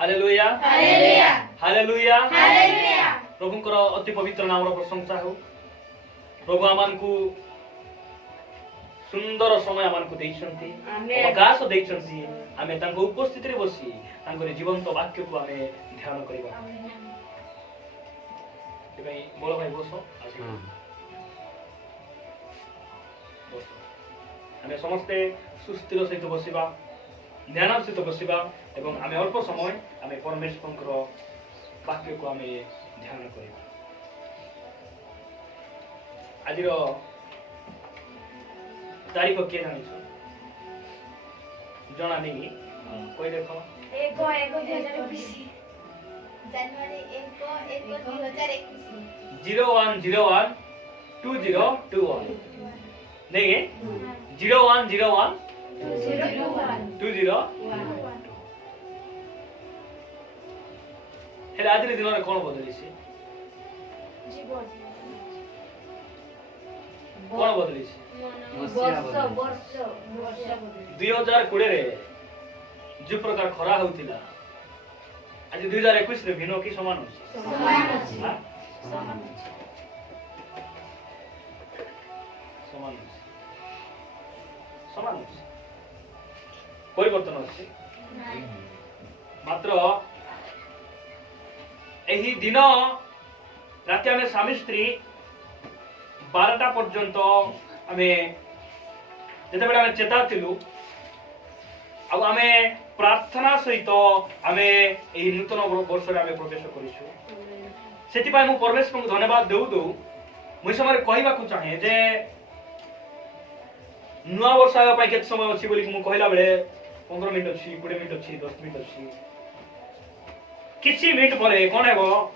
Hallelujah hallelujah hallelujah hallelujah प्रभुଙ୍କର ଅତି ପବିତ୍ର ନାମର ପ୍ରଶଂସା ହେଉ। ପ୍ରଭୁ ଆମମାନଙ୍କୁ ସୁନ୍ଦର ସମୟ ଆମମାନଙ୍କୁ ଦେଇଛନ୍ତି, ଅବକାଶ ଦେଇଛନ୍ତି। ଆମେ ତାଙ୍କ ଉପସ୍ଥିତିରେ ବସି ତାଙ୍କର ଜୀବନ୍ତ ବାକ୍ୟକୁ ଆମେ ଧ୍ୟାନ କରିବା। ସେଥିପାଇଁ ବଳ ଭାଇ ବସ, ଆମେ ସମସ୍ତେ ସୁସ୍ଥିର ସହିତ ବସିବା, ଧ୍ୟାନ ସହିତ ବସିବା ଏବଂ ଆମେ ଅଳ୍ପ ସମୟ ଆମେ ପରମେଶ୍ୱରଙ୍କର ବାକ୍ୟକୁ ଆମେ ଧ୍ୟାନ କରିବା। ଆଜିର ତାରିଖ କିଏ ଜାଣିଛ? ଜଣା ନେଇ କହି ଦେଖ। ଜାନୁଆରୀ 1/1/2021 01/01/2021 नहीं 01/01/2021 हेले आज दिन में कौन बदली से कौन बदली से 2020 रे जो प्रकार खरा होतिला आज 2021 रे भिन्न की समान होछि समान परिवर्तन होछि मात्र एही दिन राति आमे स्वामी स्त्री 12टा पर्यंत आमे जेते बेला आमे चेता थिलु अब आमे प्रार्थना सहित आमे एही नूतन वर्ष रे आमे प्रवेश करिछु। सेति पाइ मु परमेश्वर को धन्यवाद देउ मुई समय कहबा को चाहे जे नुआ वर्ष आगा पाइ केत समय अछि बोली मु कहला बेले 15 मिनिट अछि 20 मिनिट अछि 10 मिनिट अछि किछि मिनिट परे कोन हेबो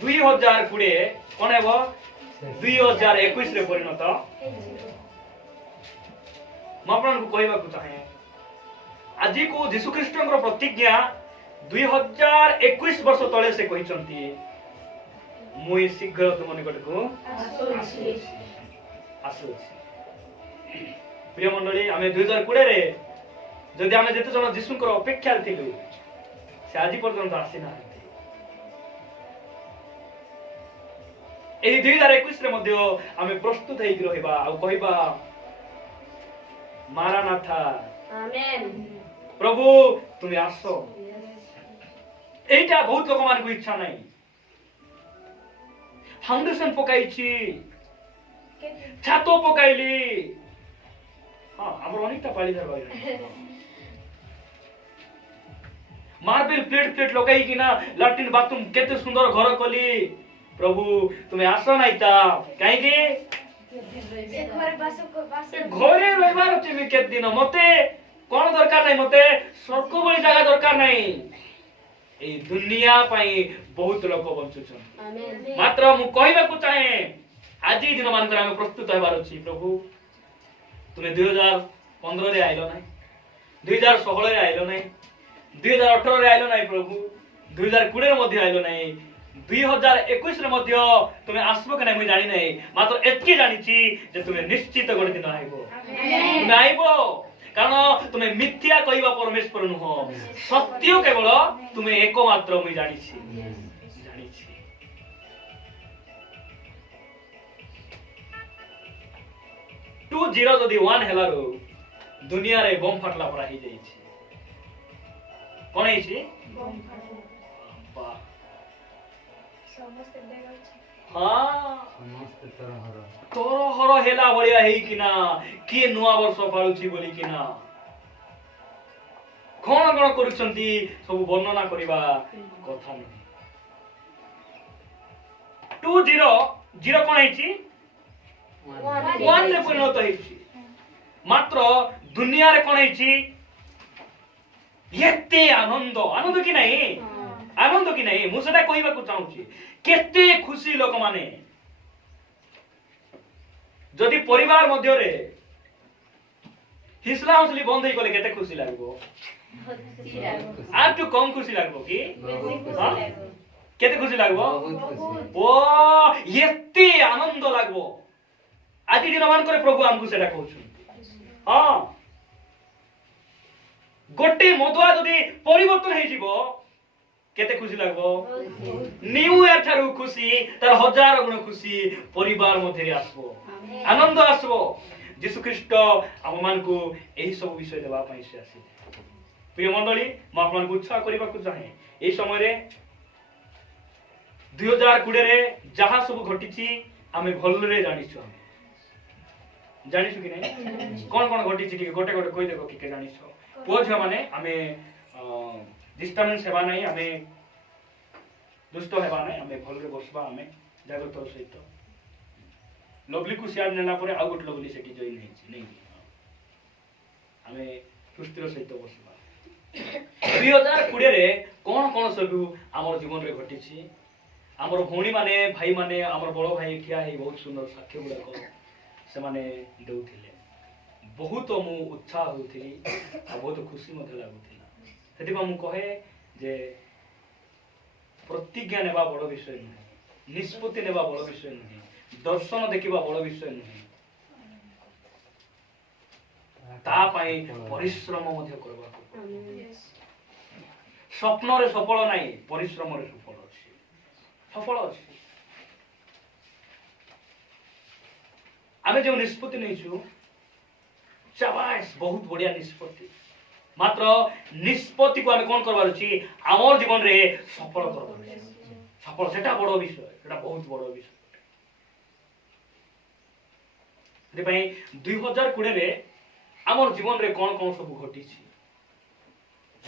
2020 कोन हेबो 2021 रे परिणत म आपन को कहबा को चाहे आज को यीशु ख्रीष्टଙ୍କର प्रतिज्ञा 2021 वर्ष तळे से कहिसंती मुई शीघ्र तुम निकट को आसुछि। प्रिय मंडली आमे 2020 रे जदि आमे जेते जन यीशुଙ୍କର अपेक्षा थिलु से आज पर्यंत आसी ना एही 2021 रे मध्ये आमे प्रस्तुत हेइ रहबा आ कहबा मारानाथा आमेन प्रभु तुम्हें आसो। एटा बहुत लोक मान को इच्छा नहीं फाउंडेशन पकाइछि छातो पकाइली हां हमर अनेकटा पाली धरबा मार्बल प्लेट लगाई कि ना लैट्रिन बाथरूम केते सुंदर घर कली प्रभु तुम्हें आसो नाइता काहे के घरे रहबार अछि केते दिन मते कोन दरकार नहीं मते स्वर्ग बली जगह दरकार नहीं ए दुनिया पाई बहुत लोक बंचुछन आमेन मात्र मु कहबा को चाहे आज दिन मान कर हम प्रस्तुत हेबार अछि प्रभु तुमे 2015 रे आइलो नहीं 2016 रे आइलो नहीं 2018 रे आइलो नहीं प्रभु 2020 रे मध्ये आइलो नहीं 2021 रे मध्ये तुमे आसबो के नहीं मु जानि नहीं मात्र एतकी जानि छी जे तुमे निश्चित गोटे दिन आइबो तुमे आइबो कारण तुम्हें मिथ्या कहवा परमेश्वर नुह सत्य केवल तुम्हें एकमात्र मुई जानि छी 20 जदि 1 हेलारो दुनिया रे बम फटला परा ही जाई छी कोन है छी बम फटला समस्त देगा छी हां समस्त तरहर हेला भलिया हेई किना किए नुआ वर्ष पालुची बोली किना कोन कोन करूछंती सब वर्णना करिबा कथा नहीं 20 कोन है छी 1 रे परिणत है छी मात्र दुनिया रे कोन है छी एते आनंद की नहीं मु सेटा कहबा को चाहू छी केते खुशी लोक माने जदि परिवार मध्य रे हिसला हसली बंद होई गले केते खुशी लागबो आज तो कम खुशी लागबो की केते खुशी लागबो ओ एते आनंद लागबो आज दिन मान करे प्रभु हमकु सेटा कहउछु हां गोटे मदुआ जदि परिवर्तन हे जीवो केते खुशी लागबो न्यू ईयर ठारू खुशी तार हजार गुण खुशी परिवार मध्ये आसबो आनंद आसबो यीशु ख्रीष्ट हम मान को एही सब विषय देबा पई से आसी प्रिय मंडली म आपन को उत्साह करबा को चाहे एही समय रे 2020 रे जहा सब घटिची हमें भल रे जानिछु हम जानिछु कि नै कोन कोन घटिची कि गोटे गोटे कहि देखो कि के जानिछु पोज माने हमें डिस्टर्बेंस सेवा नै हमें दुष्ट हेबा नै हमें भल रे बसबा हमें जागृत सहित लवली को शेयर नेला परे आ गोट लवली सेठी जॉइन हेछि नै हमें सुस्थिर सहित बसबा 2020 रे कोन कोन सब हमर जीवन रे घटिछि हमर भौणी माने भाई माने हमर बड़ो भाई किया है बहुत सुंदर साक्ष्य गुडा को से माने देउथिले बहुत मु उत्साह होथिली आ बहुत खुशी मते लागुथिला सेठी मु कहे जे प्रतिज्ञा नेबा बड़ विषय नहीं निष्पत्ति नेबा बड़ विषय नहीं दर्शन देखिबा बड़ विषय नहीं ता पाई परिश्रम मध्य करबा स्वप्न रे सफल नाही परिश्रम रे सफल अछि सफल अछि आमे जो निष्पत्ति नैछु शाबाश बहुत बढ़िया निष्पत्ति मात्र निष्पत्ति को आमे कोन करबार अछि हमर जीवन रे सफल करबार अछि सफल सेटा बड़ विषय सेटा बहुत बड़ विषय रे पई 2020 रे हमर जीवन रे कोन कोन सब घटिछि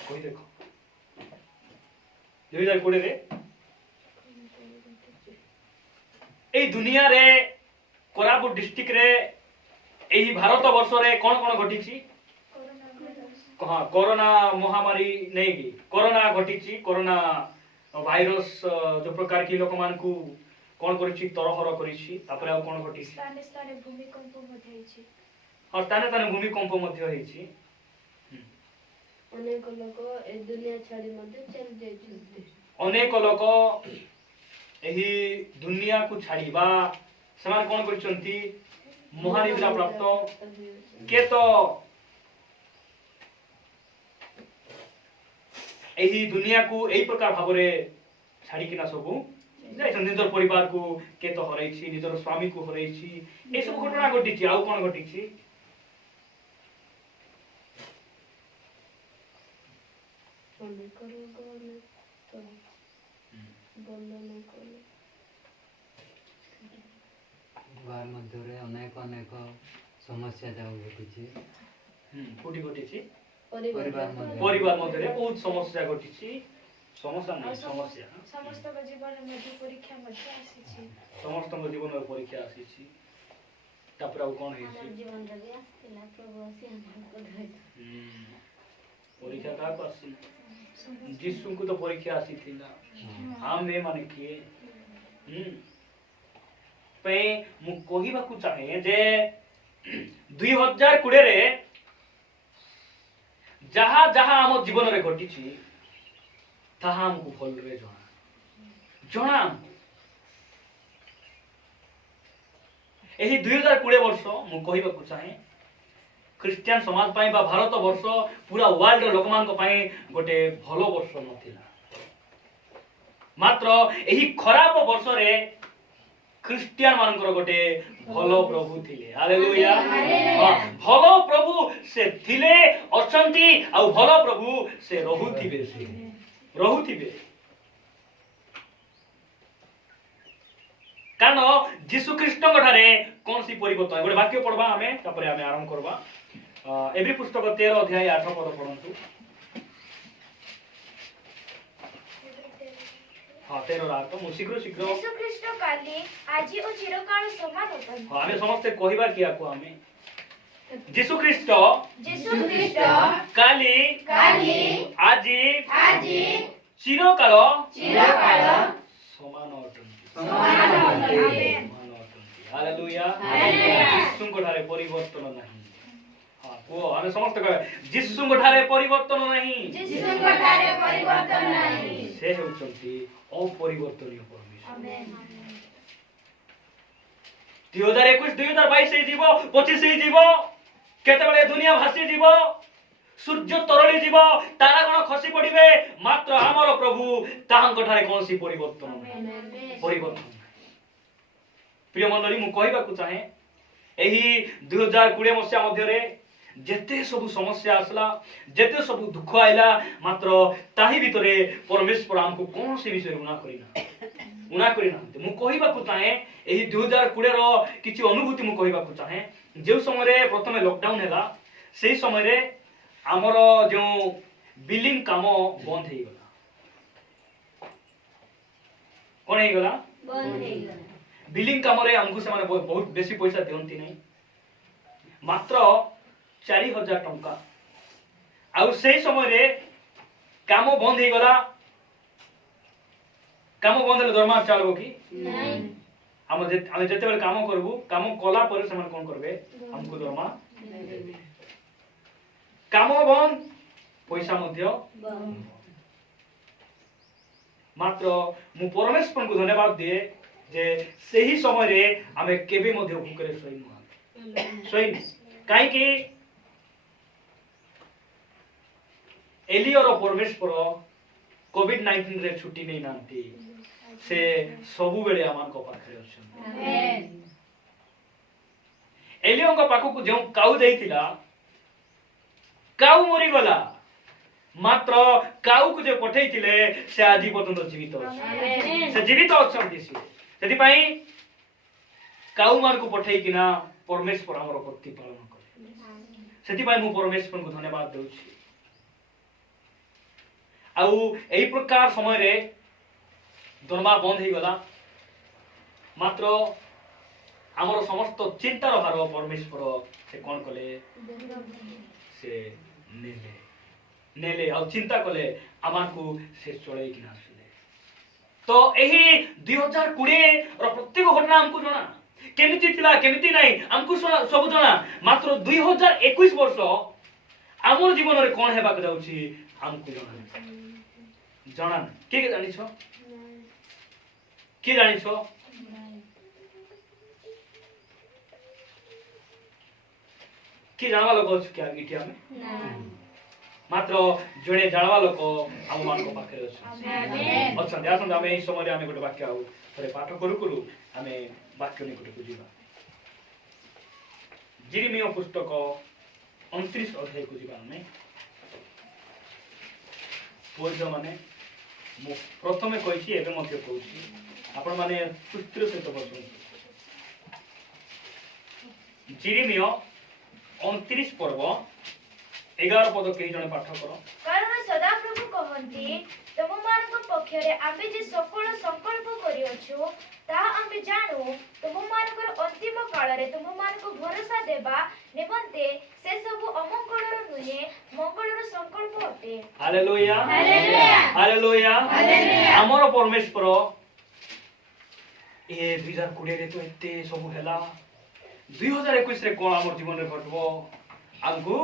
कोइ देखो 2020 रे ए दुनिया रे कोरापुट डिस्ट्रिक्ट रे एही भारत वर्ष रे कोन कोन घटिछि हां कोरोना महामारी नै कि कोरोना घटिछि कोरोना भाइरस जो प्रकार की लोक मान को कोन करिछि तरहर करिछि तापर आ कोन घटिछि स्थाने स्थाने भूमिकंप मध्ये हेछि हां स्थाने स्थाने भूमिकंप मध्ये हेछि अनेक लोक ए दुनिया छाडी मध्ये चल जाइछथि अनेक लोक एही दुनिया को छाड़ीबा समान कोन करछंती महानिद्रा प्राप्त के तो एही दुनिया को एही प्रकार भाबरे छाड़ी किना सबु जाइछन निजर परिवार को के तो हरैछि निजर स्वामी को हरैछि ए सब घटना घटिछि आउ कोन घटिछि अनेक रोग तो बंधन कोले बार मध्य रे अनेक अनेक समस्या जाऊ घटिछि कोठी घटिछि परिवार मध्य रे बहुत समस्या घटिछि समस्या नहीं समस्या समस्त जीवन मध्ये परीक्षा मध्ये आसीछि समस्त जीवन में परीक्षा आसीछि तापर आ कोन हेछि जीवन रे आस्तिला प्रभु आसी हमको धै परीक्षा का आसी जिसु को तो परीक्षा आसी थिला हम ए माने किए पे मु कहिबा को चाहे जे 2020 रे जहा जहा हम जीवन रे घटिछि ताहा हमको भल रे जणा एही 2020 वर्ष मु कहिबा को चाहे क्रिश्चियन समाज पाई बा भारत वर्ष पूरा वर्ल्ड रे लोक मान को पाई गोटे भलो वर्ष नथिला मात्र एही खराब वर्ष रे क्रिश्चियन मानकर गोटे भलो प्रभु थिले हालेलुया हां भलो प्रभु से थिले अछंती आ भलो प्रभु से रहुथिबे कारण यीशु ख्रीष्ट ठारे कौन सी परिवर्तन गोटे वाक्य पढ़वा हमें तापर हमें आरंभ करबा एवरी पुस्तक 13 अध्याय 8 पद पढंतु हां 13 रात मु शीघ्र शीघ्र यीशु ख्रीष्ट काली आजि ओ चिरकाल समान होतन हां हमें समस्त कहिबा किया को हमें यीशु ख्रीष्ट काली आजि चिरकाल समान होतन हालेलुया यीशु को ठारे परिवर्तन नहीं हां को हमें समस्त कहे यीशु को ठारे परिवर्तन नहीं से होचंती अपरिवर्तनीय परमेश्वर आमेन 2021 2022 से जीव 25 से जीव केते बळे दुनिया भासी जीव सूर्य तरली जीव तारा गण खसी पड़िबे मात्र हमर प्रभु ताहांक ठारे कोनसी परिवर्तन परिवर्तन प्रिय मंडली मु कहबाकू चाहे एही 2020 मसिया मध्यरे जेते सब समस्या आसला जेते सब दुख आइला मात्र ताही भितरे परमेश्वर हमको कौन से विषय उना करिना मु कहबाकू चाहे एही 2020 रो किछि अनुभूति मु कहबाकू चाहे जे समय प्रथमे लॉकडाउन हैला सेही समय हमर जो बिलिंग काम बंद हे गला कोन हे गला बंद हे गला बिलिंग काम रे हमको से माने बहुत बेसी पैसा देंती नहीं मात्र 4000 टंका आउ सेही समय रे काम बंद हे गला काम बंद हेले दरमा चलबो कि नहीं हम जेते बेले काम करबू काम कला पर से कोन करबे हमको दरमा काम बंद पैसा मध्य बंद मात्र मु परमेश्वर को धन्यवाद दिए जे सही समय रे आमे केबे मध्य भूकरे सोई काई कि एलियर परमेश्वर कोविड-19 रे छुट्टी नहीं नांती से सबु बेले आमान को पाखरे अछन आमेन एलियर को पाखो को जो काउ देइतिला काउ मरी गला मात्र काउ को जे पठेइतिले से आजि पर्यंत जीवित अछि आमेन से जीवित अछंती सेति पई काउ मान को पठेइ किना परमेश्वर हमर प्रतिपालन करे सेति पई मु परमेश्वर को धन्यवाद देउछि आउ एही प्रकार समय रे दरमा बंद हे गला मात्र हमर समस्त चिंतार भार परमेश्वर से कोन कले से नेले और चिंता कले आमान को से चले कि आसले तो एही 2020 रो प्रत्येक घटना हमको जणा केमिति थिला केमिति नाही हमको सब जणा मात्र 2021 वर्ष हमर जीवन रे कोन हेबाक जाउछि हमको जणा के जानि छ के जानि छ के जानवा लोक अछि क्या इटिया में मात्र जणे जानवा लोक हम मान को पाखरे अछि आमेन अच्छा ध्यान हम एही समय रे हम गोटे वाक्य आउ थरे पाठ करू हम वाक्य निकट को जीवा जिरिमिया पुस्तक 29 अध्याय को जीवा में पूर्व माने मु प्रथमे कहिछि एबे मध्य कहूछि आपण माने सुस्थिर सहित बसु जिरिमिया 29 पर्व 11 पद के जने पाठ करो कारण सदा प्रभु कहंती तुम मानक पक्षरे आमे जे सकल संकल्प करियोछु ता आमे जानु तुम मानकर अंतिम काल रे तुम मानक भरोसा देबा निमंते से सब अमंगलर नुहे मंगलर संकल्प अटे हालेलुया हालेलुया हालेलुया हालेलुया हमर परमेश्वर ए 2020 रे तो एते सब हैला 2021 रे कोन हमर जीवन रे घटबो हमको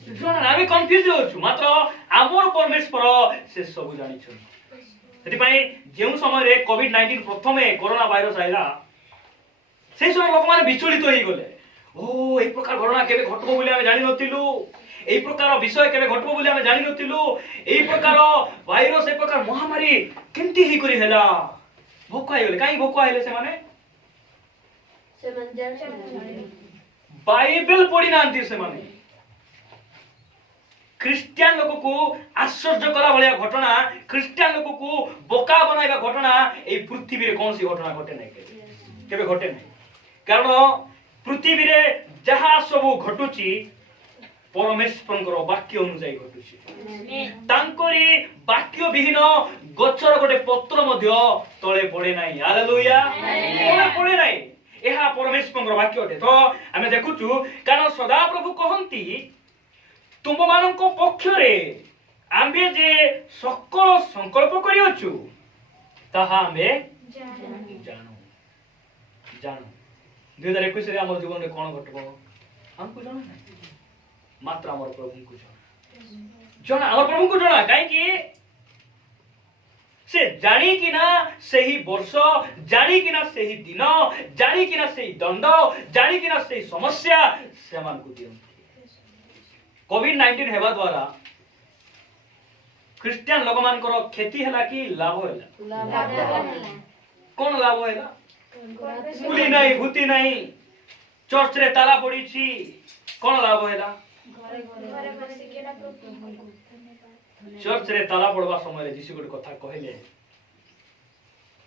जणा आमे कंफ्यूज होछु मात्र हमर परमेश्वर से सब जानि छ सेति पई जेउ समय रे कोविड-19 प्रथमे कोरोना वायरस आइला से समय लोक माने विचलित होई गले ओ ए प्रकार घटना केबे घटबो बोली आमे जानि नथिलु ए प्रकार विषय केबे घटबो बोली आमे जानि नथिलु ए प्रकार वायरस ए प्रकार महामारी केमती ही करी हैला भोक आइले काई भोक आइले से माने बाइबल पढ़ी नांती से माने क्रिश्चियन लोक को आश्चर्य करा भलिया घटना क्रिश्चियन लोक को बोका बनाइबा घटना ए पृथ्वी रे कोन सी घटना घटे नै केबे घटे नै कारण पृथ्वी रे जहा सब घटुची परमेश्वरଙ୍କର वाक्य अनुसार घटुची तांकरी वाक्य विहीन गछर गोटे पत्र मध्य तळे पड़े नाही हालेलुया तळे पड़े नाही एहा परमेश्वरଙ୍କର वाक्य अटे तो आमे देखुछु कारण सदा प्रभु कहंती तुम मानक पक्ष रे आमे जे सकल संकल्प करियोछु ताहा आमे जानो जानो 2021 रे हमर जीवन रे कोन घटबो हमको जानो नाही मात्र हमर प्रभु को जाना हमर प्रभु को जाना काहे कि से जानी कि ना सही वर्ष जानी कि ना सही दिन जानी कि ना सही दंड जानी कि ना सही समस्या से मान को दियंती कोविड-19 हेबा द्वारा ख्रिस्टियन लोक मानकर क्षति हला कि लाभ हला कोन लाभ हला पुली नहीं भूति नहीं चर्च रे ताला पड़ी छी कोन लाभ हला चर्च रे ताला पड़वा समय रे जीसु गोटे कथा कहले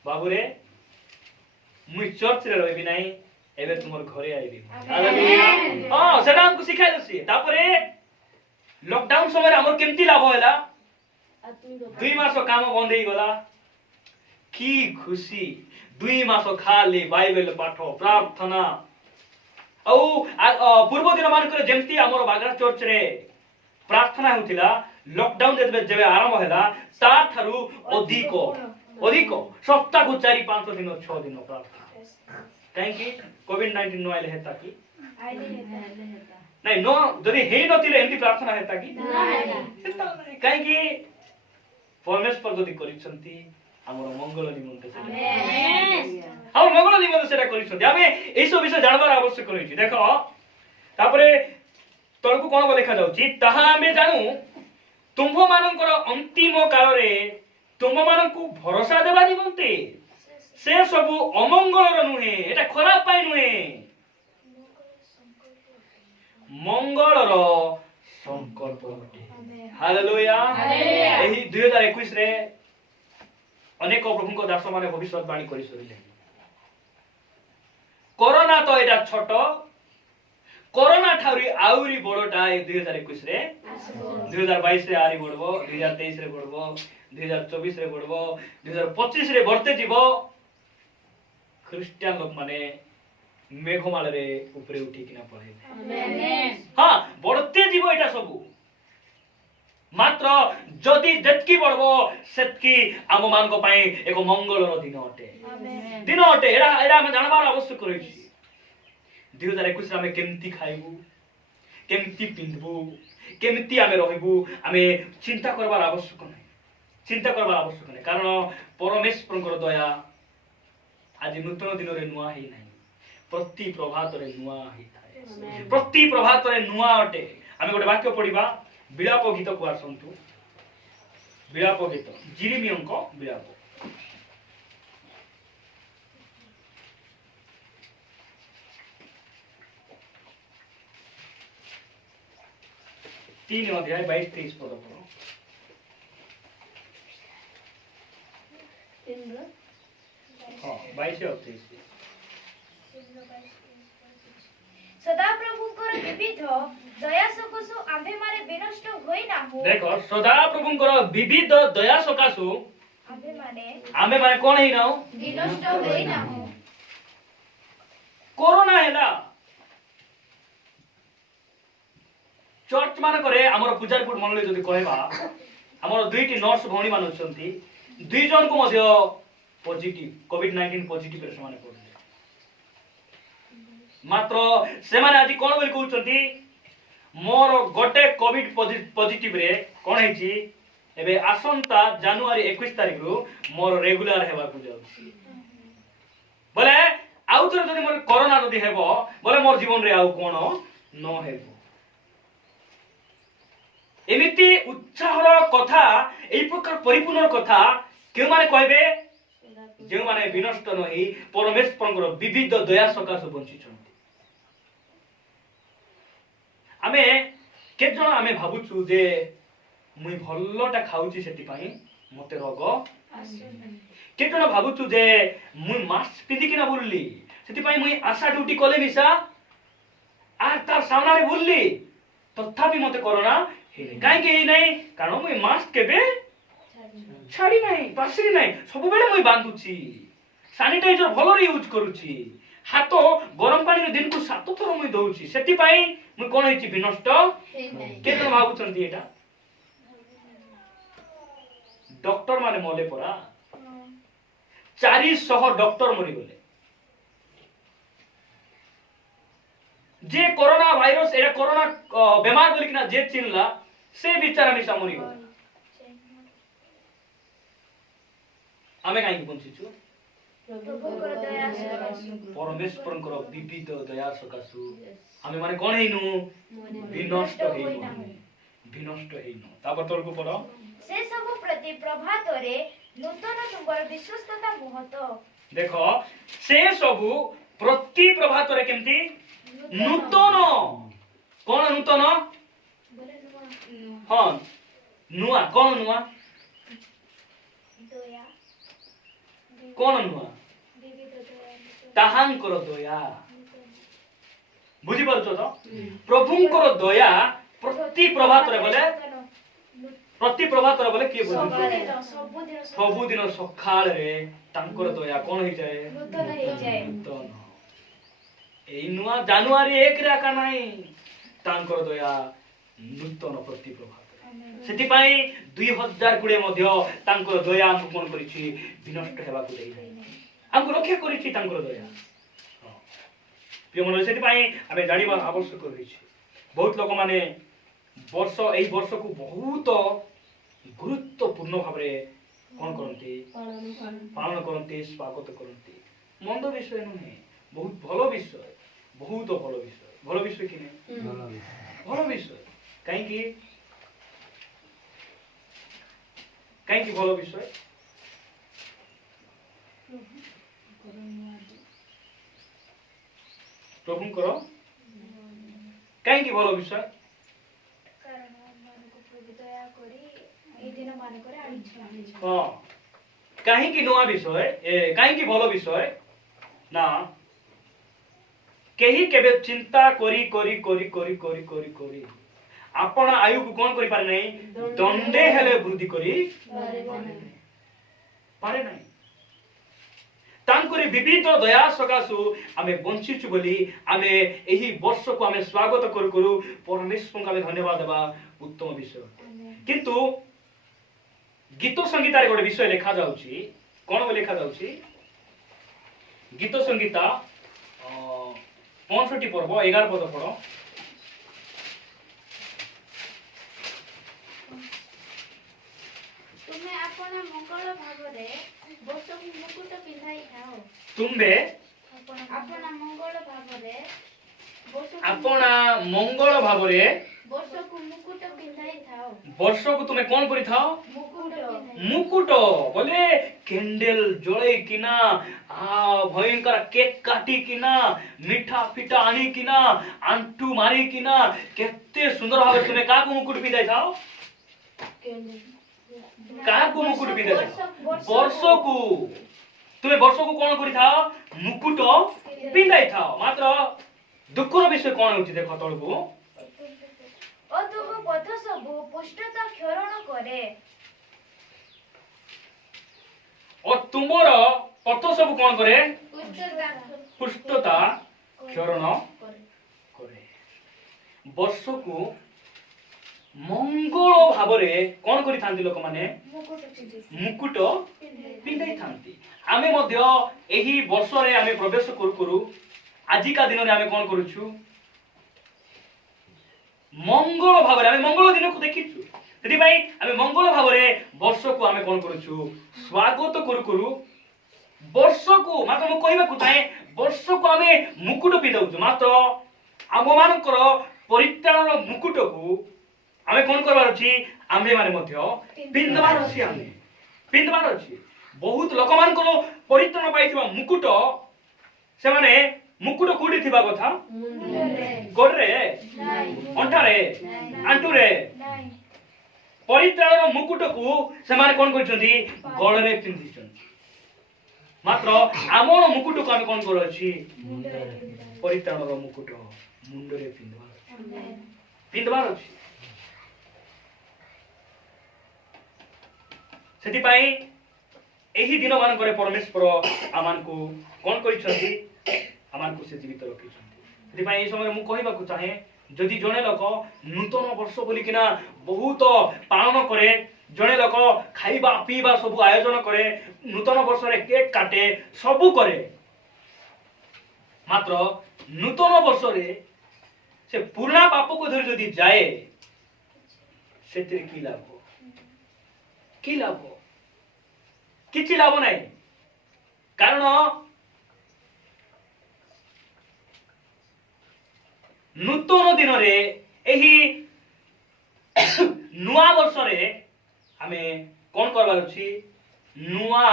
बाबू रे मुई चर्च रे रहबी नहीं एबे तुमर घरे आइबी हालेलुया हां सेटा हमको सिखाइ दसी तापरे लॉकडाउन समय रे हमर केमती लाभ होला 2 मास काम बंद हे गला की खुशी 2 मास खाली बाइबल पाठ प्रार्थना औ पूर्व दिन मान करे जेमती हमर बागरा चर्च रे प्रार्थना होतिला लॉकडाउन जेबे आरंभ होला ता थारु अधिक सप्ताह को 4-5 दिन 6 दिन प्रार्थना थैंक यू कोविड-19 नो आइले हेता की नहीं नो जदी हे नतिले एंती प्रार्थना हेता की नहीं काहे की परमेश्वर जदी करिसंती हमर मंगल निमंते आमेन हम मंगल निमंते सेटा करिसंती आमे ए सब विषय जानबार आवश्यक रहिछि देखो तापरे तळकु कोन लेखा जाउछि ताहा आमे जानू तुम मानकर अंतिम काल रे तुम मानकु भरोसा देबा निमंते से सब अमंगल नुहे एटा खराब पाई नुहे मंगल रो संकल्प अटे हालेलुया एही 2021 रे अनेक प्रभु को दास माने भविष्यवाणी करि सरिले कोरोना तो एटा छोटो कोरोना ठाउरी आउरी बड़टा 2021 रे 2022 रे आरी बड़बो 2023 रे बड़बो 2024 रे बड़बो 2025 रे बढ़ते जीवो ख्रिस्टियन लोक माने मेघमाल रे ऊपरे उठी किना पड़े आमेन हां बढ़ते जीवो एटा सब मात्र जदि जतकी बड़बो सेतकी आम मान को पई एको मंगल रो दिन अटे आमेन दिन अटे एरा हम जानबार आवश्यक रही 2021 रे हम केमती खाइबू केमती पिंधबू केमती आमे रहइबू आमे चिंता करबार आवश्यक नै कारण परमेश्वरकर दया आज नूतन दिन रे नुआ ही नै प्रति प्रभात रे नुआ ही थाए प्रति प्रभात रे नुआ अटे आमे गोटे वाक्य पढिबा विलाप गीत को आसंतु विलाप गीत जिरिमियंको विलाप 3 अध्याय 22-23 पद पढ़ो। हाँ 22 और 23 सदा प्रभुଙ୍କର ବିବିଧ ଦୟା ସକାଶୁ ଆମ୍ଭେମାନେ ବିନଷ୍ଟ ହୋଇନାହୁଁ। देखो सदा प्रभुଙ୍କର विविध दया सकाशु आम्भेମାନେ कोन ହେଇନାହୁଁ ବିନଷ୍ଟ ହୋଇନାହୁଁ। कोरोना हैला चर्च मान करे हमर पूजारपुर मंडली जदि कहबा हमर दुईटी नर्स भौणी मान अछंती दुई जन को मध्य पॉजिटिव कोविड-19 पॉजिटिव रे समान पड़ले मात्र से माने आज कोन बोल कहउछंती मोर गोटे कोविड पॉजिटिव रे कोन हेची एबे आसंता जनवरी 21 तारिख रु मोर रेगुलर हेबा को जाउछि बोले आउ थोर जदि मोर कोरोना जदि हेबो बोले मोर जीवन रे आउ कोन न हेबो एमिति उत्साहर कथा एई प्रकार परिपूर्ण कथा के माने कहबे जे माने विनष्ट नही परमेश्वरଙ୍କର विविध दया सकाश बंची छथि आमे के जण आमे भाबुछु जे मुई भल्लोटा खाउची सेति पई मते रोग के जण भाबुछु जे मुई मास्क पिंदी किना बुलली सेति पई मुई आशा ड्यूटी कले मिसा आ तार सामना रे बुलली तथापि मते कोरोना काई के नहीं कारण मुई मास्क केबे छाड़ी नहीं पासरी नहीं सब बेले मुई बांधुची सैनिटाइजर भलो रे यूज करूची हाथ गरम पानी रे दिन को 7 थर मुई दउची सेति पई मुई कोन हेची विनष्ट के तो भाबुचंती एटा डॉक्टर माने मोले परा 400 डॉक्टर मरि गले जे कोरोना वायरस एरा कोरोना बीमार बोली किना जे चिनला से बिचारा मिसा मरि गला आमे काई बंचिछु प्रभुଙ୍କର ଦୟା ସକାଶୁ परमेश्वरଙ୍କର विविध दया सकाशु आमे माने कोन हेनु विनष्ट हेनु विनष्ट हेइनो तापर तोरको पढ से सब प्रति प्रभातरे नूतन तुमर विश्वस्तता महत्व देखो से सबु प्रति प्रभातरे केमती नूतन कोन नूतन हां नुआ कोन नुआ दया कोन नुआ ताहांकर दया बुझी पारुछ तो प्रभुंकर दया प्रति प्रभातरे बोले प्रति प्रभातरे बोले के बोलु सब दिन सकाळ रे तांकर दया कोन होई जाय नूतन एई नुआ जनवरी 1 रे का नाही तांकर दया नूतन प्रति प्रभातरे सेति पई 2020 मध्ये तांकर दया हम कोन करिछि विनष्ट हेबा को देई हमको रक्षा करिछि तांकर दया प्रिय मन सेति पई हमें जानिबा आवश्यक रहिछि बहुत लोक माने वर्ष एई वर्ष को बहुत गुरुत्वपूर्ण भाबरे कोन करंती पालन करंती स्वागत करंती मंद विषय नुहे बहुत भलो विषय भलो विषय कि भलो विषय काई भलो विषय प्रभु करो काई भलो विषय कारण मानको प्रभु दया करी ए दिन मानकरे आनी हां काहे नुआ विषय काहे भलो विषय ना केही केबे चिंता करी करी करी करी करी करी करी आपण आयु को कोन करि पारे नै दंडे हेले वृद्धि करी पारे नै तांकरी विविध दया सकासु आमे बंचिछु बोली आमे एही वर्ष को आमे स्वागत करू करू परमेश्वर को आमे धन्यवाद देबा उत्तम विषय किंतु गीत संगीता रे गोटे विषय लिखा जाउची कोन लिखा जाउची गीत संगीता 65 पर्व 11 पद पढो तुमे आपण मंगल भागरे वर्षकु मुकुट पिंधाई थाओ तुम्बे आपण मंगल भागरे मंगल भावरे वर्षकु मुकुट पिंधाई थाओ वर्ष को तुमे कोन करि थाओ मुकुट बोले कैंडल जळे किना भयंकर केक काटी किना मिठा पिठा आनी किना आंटू मारी किना केते सुंदर भाव तुमे का को मुकुट पिंधाई थाओ का को मुकुट पिंधाई वर्ष को तुमे वर्ष को कोन करि थाओ मुकुट पिंधाई थाओ मात्र दुःखर विषय कोन होछि देखो तळको ओ तुम पथ सब पुष्टता क्षरण करे और तुमर पथ सब कोन करे पुष्टता क्षरण करे वर्ष को मंगल भावरे कोन करि थांती लोक माने मुकुट पिंधाई थांती आमे मध्य एही वर्ष रे आमे प्रवेश करू करू आजि का दिन रे आमे कोन करूछु मंगल भावरे आमे मंगल दिन को देखिछु सेति भाई आमे मंगल भावरे वर्ष को आमे कोन करूछु स्वागत करू करू वर्ष को मात्र म कहबा को चाहे वर्ष को आमे मुकुट पिंधाउछु मात्र आम मानकर परित्राण मुकुट को आमे कोन करबार अछि आमे माने मध्य पिंधबार अछि आमे पिंधबार अछि बहुत लोक मानकर परित्राण पाइथिबा मुकुट से माने मुकुट कोडी थिबा कथा गोडरे अंठारे आंटुरे परित्राण मुकुट को से माने कोन करछंती गळरे पिंधिछंती मात्र आमर मुकुट को आमे कोन कर अछि परित्राण मुकुट मुंडरे पिंधबार अछि सेति पई एही दिन मान करे परमेश्वर आमान को कोन करिछंती आमान को से जीवित रखिछंती सेति पई ए समय मु कहबा को चाहे जदि जणे लोक नूतन वर्ष बोली किना बहुत पालन करे जणे लोक खाइबा पीबा सब आयोजन करे नूतन वर्ष रे केक काटे सब करे मात्र नूतन वर्ष रे से पुराना पाप को धरि जदि जाए सेति की लाभ किछि लाभ नाही कारण नूतन दिन रे एही नुआ वर्ष रे हमें कौन करवार अछि नुआ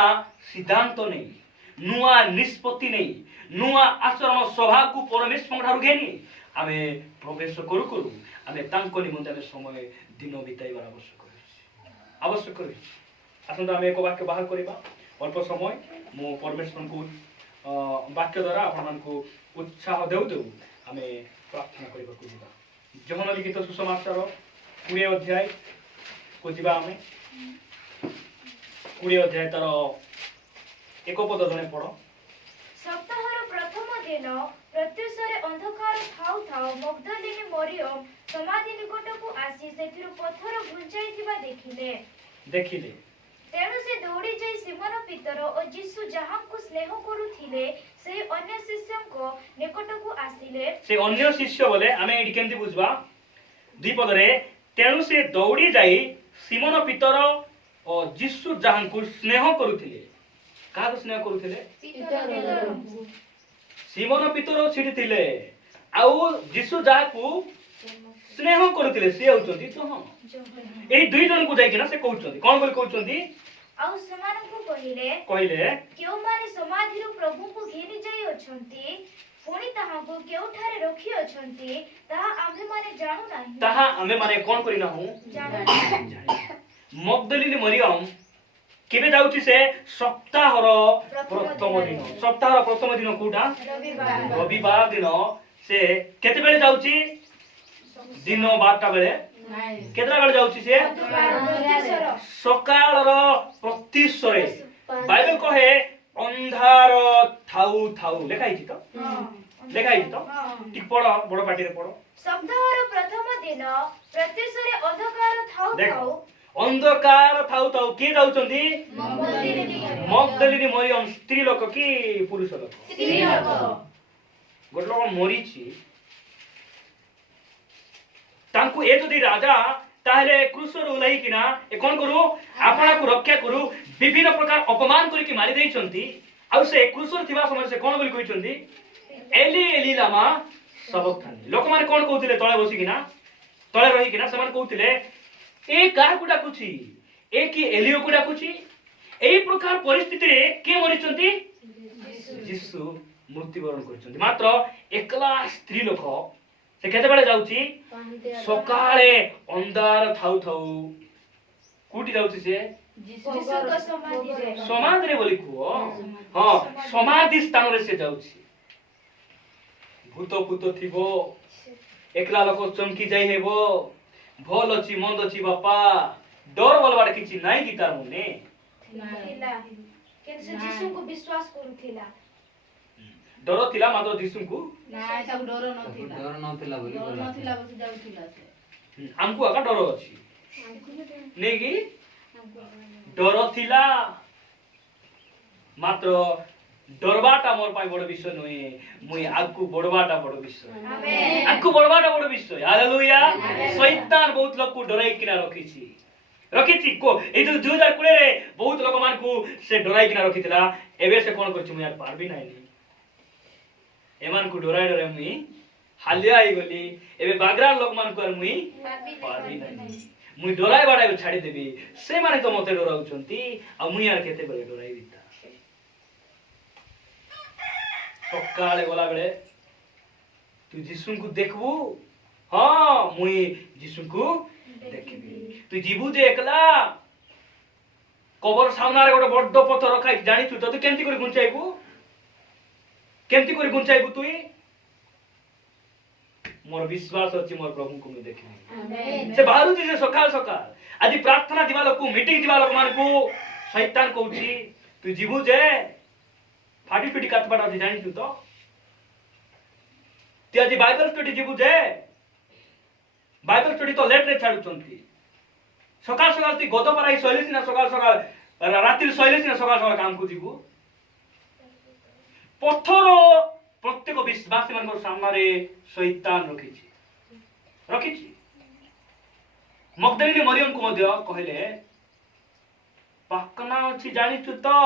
सिद्धांत नहीं नुआ निष्पत्ति नहीं नुआ आचरण स्वभाव को परमेश्वर ठारू घेनी हमें प्रवेश करू करू हमें तांको निमंते हमें समय दिन बिताइबार आवश्यक अछि आसंता हमें एक वाक्य बाहर करिबा अल्प समय मो परमेश्वर को वाक्य द्वारा आपण को उत्साह देउ देउ हमें प्रार्थना करिबा को जिबा जहन लिखित सुसमाचार 20 अध्याय को जिबा हमें 20 अध्याय तार एक पद जने पढ़ो सप्ताहर प्रथम दिन प्रत्युषरे अंधकार थाउ थाउ मग्दलिनी मरियम समाधि निकटକୁ आसी ସେଥିରୁ ପଥର ଘୁଞ୍ଚାଇଥିବା ଦେଖିଲେ ତେଣୁ ସେ ଦୌଡ଼ି ଯାଇ ସିମୋନ ପିତର ଓ ଯୀଶୁ ଯାହାଙ୍କୁ ସ୍ନେହ କରୁଥିଲେ ସେହି ଅନ୍ୟ ଶିଷ୍ୟଙ୍କ ନିକଟକୁ ଆସିଲେ से अन्य शिष्य बोले आमे एडी केमती बुझबा दुई पदरे तेणु से दौड़ी जाई सिमोन पितर और यीशु जहांकु स्नेह करुथिले काहको स्नेह करुथिले सिमोन पितर छिटी थिले आउ यीशु जाहाकु स्नेह करुथिले से होचंती तो हां एई दुई जन को जाई किना से कहउचंती कोन बोली कहउचंती आउ सेमानଙ୍କୁ କହିଲେ କେଉଁମାନେ ସମାଧିରୁ ପ୍ରଭୁଙ୍କୁ ଘେନି ଯାଇ ଅଛନ୍ତି ପୁଣି ତାହାଙ୍କୁ କେଉଁଠାରେ ରଖି ଅଛନ୍ତି ତାହା ଆମ୍ଭେମାନେ ଜାଣୁ ନାହିଁ ତାହା ଆମେ ମାନେ कोन करिना हूं मग्दलिनी मरियम केबे जाउची से सप्ताहर प्रथम दिन कोडा रविवार दिन से केते बेले जाउची दिन 12टा बेले केतरा बेले जाउची से सकाळर प्रतिशरे बाइबल कहे अंधार थाउ थाउ लेखाइछि तो ठीक पढ़ो बड़ पाटी रे पढ़ो सप्ताहर प्रथम दिन प्रत्युषरे अंधकार थाउ थाउ के जाउचंदी मग्दलिनी मरियम स्त्री लोक की पुरुष लोक गोट लोक मरीछि तांकु ए जदि राजा ताहले क्रूसर उलाई किना ए कोन करू आपना को रक्षा करू विभिन्न प्रकार अपमान करी कि मारी देइचंती आ से क्रूसर थिबा समय से कोन बोली कहिचंती एली एली लामा सबक्तानी लोक माने कोन कहउथिले तळे बसी किना तळे रही किना समान कहउथिले ए कार को डाकुची ए की एलियो को डाकुची एई प्रकार परिस्थिति रे के मरिचंती यीशु मृत्युवरण करचंती मात्र एकला स्त्री लोक से केते बेले जाउची सकाळे अंधार थाउ थाउ कुटी जाउची से समाधि रे बोली को हां समाधि स्थान रे से जाउची भूत भूत थिबो एकला लोक चमकी जाई हेबो भल अछि मंद अछि बापा डर बोलबार किछि नाही कि तार मने थिला केन से यीशु को विश्वास करूथिला डर थिला मात्र यीशु को नाय ताको डर नथिला बोली बस जाउथिला से हमको आका डर अछि नै कि डर थिला मात्र डरबाटा मोर पाई बड़ विषय नय मुई आगु बडबाटा बड़ विषय आमेन आगु बडबाटा बड़ विषय हालेलुया शैतान बहुत लोग को डराई किना रखिछि को ए 2020 रे बहुत लोक मान को से डराई किना रखिथिला एबे से कोन करछि मुई यार पारबी नाही एमान को डराई मुई हालिया आई गली एबे बागरान लोक मान को मुई पारबी नाही मुई डराई बाडा को छाडी देबी से माने तो मते डराउचंती आ मुई यार केते बेले डराई दिता सकाळे गला बेले तू यीशु को देखबू हां मुई यीशु को देखबी तू जीबू जे एकला कबर सामना रे गोटे बड्ड पत्थर रखाई जानि तू तो केमती करी गुंचाइबू तू मोर विश्वास अछि मोर प्रभु को मैं देखबी आमेन से बाहरु जे सकाळ सकाळ आदि प्रार्थना दिवा लोक मीटिंग दिवा लोक मान को शैतान कहउची तू जीबू जे फाटी पिटी काटबाटा अछि जानि तू तो ती आज बाइबल स्टडी जीबू जे बाइबल स्टडी तो लेट रे छाडुचंती सकाळ सकाळ ती गद पराई सैलेसी ना सकाळ सकाळ रात्री सैलेसी ना सकाळ सकाळ काम को जीबू पत्थर प्रत्येक विश्वासी मान सामने रे शैतान रखिछि मग्दलिनी मरियम को मध्य कहले पाकना अछि जानिछु तो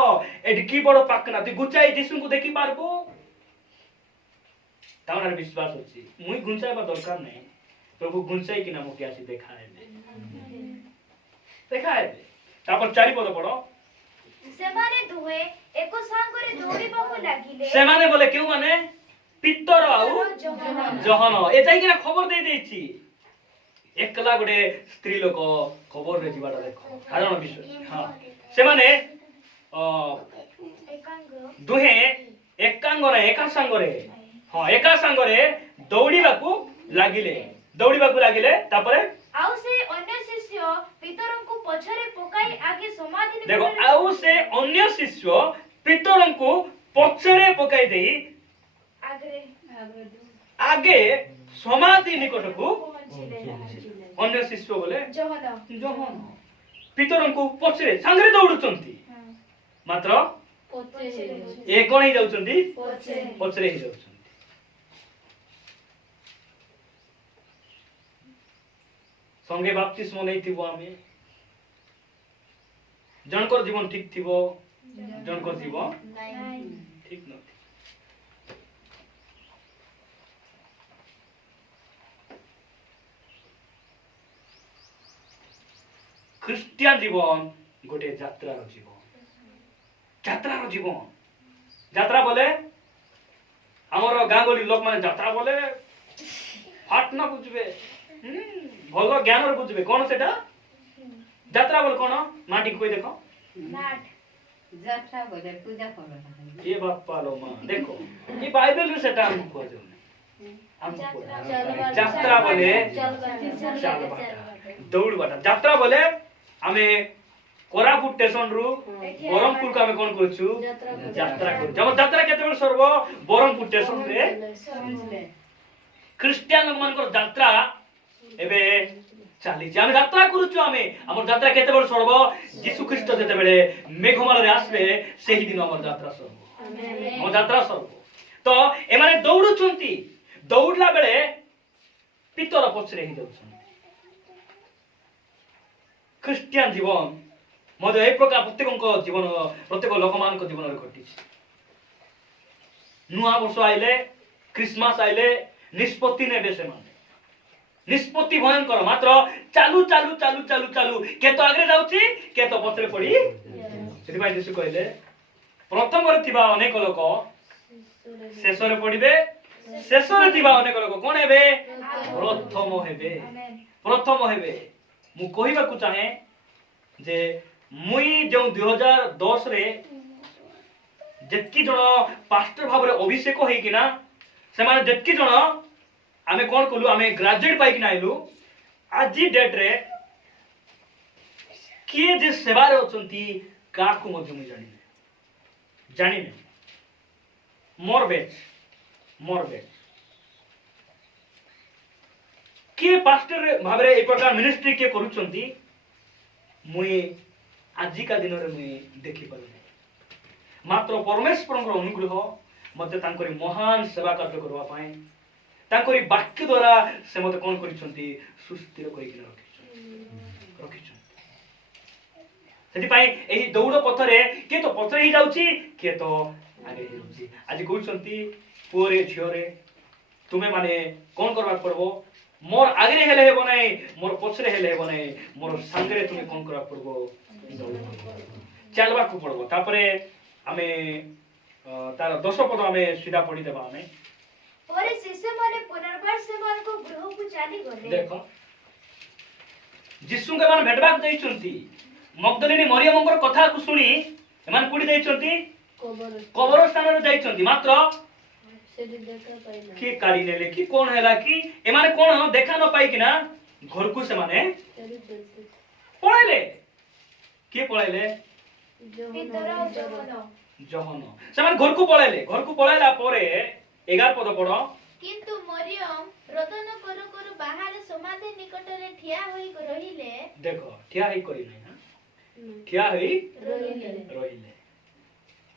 एडकी बड़ पाकना तू गुचाई यीशु को देखि पारबो तार विश्वास अछि मुई गुंचाइबा दरकार नै प्रभु गुंचाई कि नाम के आसी देखा है तापर 4 पद पढ़ो सेमाने दुहे एको सांगरे दौड़िबाकु लागिले सेमाने बोले क्यों माने पितर आउ जहन ए जाई कि खबर दे देछि एकला गोटे स्त्री लोक खबर रे जीवाटा देखो साधारण विषय हां सेमाने दुहे एकांग रे एका संगरे हां एका संगरे दौड़िबाकु लागिले तापरे आउ से अन्य शिष्य पितरंकु पछरे पकाई आगे समाधि देखो आउ से अन्य शिष्य पितरंकु पछरे पकाई देई आगे समाधि निकटकु अन्य शिष्य बोले जहन पितरंकु पछरे संगरे दौड़ुचंती मात्र ए कोन ही जाउचंती पछरे ही जाउचंती संगे बाप्तिस्म नहीं थी आमे जनकर जीवन ठीक थी जनकर जीवन ठीक न ख्रिस्टियन जीवन गोटे यात्रार जीवन यात्रा बोले हमर गांगोली लोक माने यात्रा बोले फाट ना बुझबे भल ज्ञान रे बुझबे कोन सेटा यात्रा बोल कोन माटी कोई देखो यात्रा बोले पूजा करो ये बाप्पा लो मां देखो ये बाइबल रे सेटा हम को जो यात्रा बोले दौड़ बाटा यात्रा बोले हमें कोरापुट स्टेशन रु बरमपुर का हमें कोन करछु यात्रा कर जब यात्रा केते बेल सर्व बरमपुर स्टेशन रे क्रिश्चियन लोक मान को यात्रा एबे चाली जे हम यात्रा करूछु हमर यात्रा केते बेल सर्व यीशु ख्रीष्ट जेते बेले मेघमाल रे आसबे सेही दिन हमर यात्रा सर्व आमेन हमर यात्रा सर्व तो ए माने दौड़ुछंती दौड़ला बेले पितर पछरे ही जाउछन क्रिश्चियन जीवन मधे ए प्रकार प्रत्येक जीवन प्रत्येक लोकमान जीवन रे घटी नुआ वर्ष आइले क्रिसमस आइले निष्पत्ति ने बेसे माने निष्पत्ति भयंकर मात्र चालू चालू चालू चालू चालू के तो आगे जाउची के तो पछरे पड़ी सेति भाई यीशु कहले प्रथम रे थिबा अनेक लोक शेष रे पड़िबे शेष रे थिबा अनेक लोक कोन हेबे प्रथम हेबे मु कहिबा को चाहे जे मुई जो 2010 रे जेतकी जण पास्टर भाबरे अभिषेक होई कि ना से माने जेतकी जण आमे कोन कलु आमे ग्रेजुएट पाई कि ना आइलु आज डेट रे किए जे सेवा रे अछंती का को मध्य मु जानि मोर बेच किए पास्टर भाबरे ए प्रकार मिनिस्ट्री के करूचंती मुई आजिका दिन रे मुई देखि पाले मात्र परमेश्वर अनुग्रह मते तांकरी महान सेवा कार्य करवा पाए तांकरी वाक्य द्वारा से मते कोन करिसंती सुस्थिर करि कि रखिछन सेति पाई एही दौड़ पथरे के तो पथरे ही जाउची के तो आगे ही जाउची आज कहउसंती पुरे झियोरे तुमे माने कोन करबा पड़बो मोर आगे हेले हेबो नै मोर पछरे हेले हेबो नै मोर संगरे तुमे कोन करबा पड़बो चलवा को पड़बो तापरे हमें तार 10 पद हमें सीधा पढ़ी देबा हमें और शिष्य माने पुनर्बार से मान को गृह को चाली गले देखो यीशु के मान भेटबा दैछंती मगदलिनी मरियम को कथा को सुनी एमान कुडी दैछंती कबर स्थान रे दैछंती मात्र सेठी देखा पाइना की काडी नेले की कोन हैला की एमाने कोन देखा न पाई कि ना घर को से माने पळाइले के पळाइले जहन से माने घर को पळाइला परे 11 पद पढो किंतु मरियम रोदन करू बाहर समाधि निकट रे ठिया होई रहिले देखो ठिया होई करी नै ना ठिया होई रहिले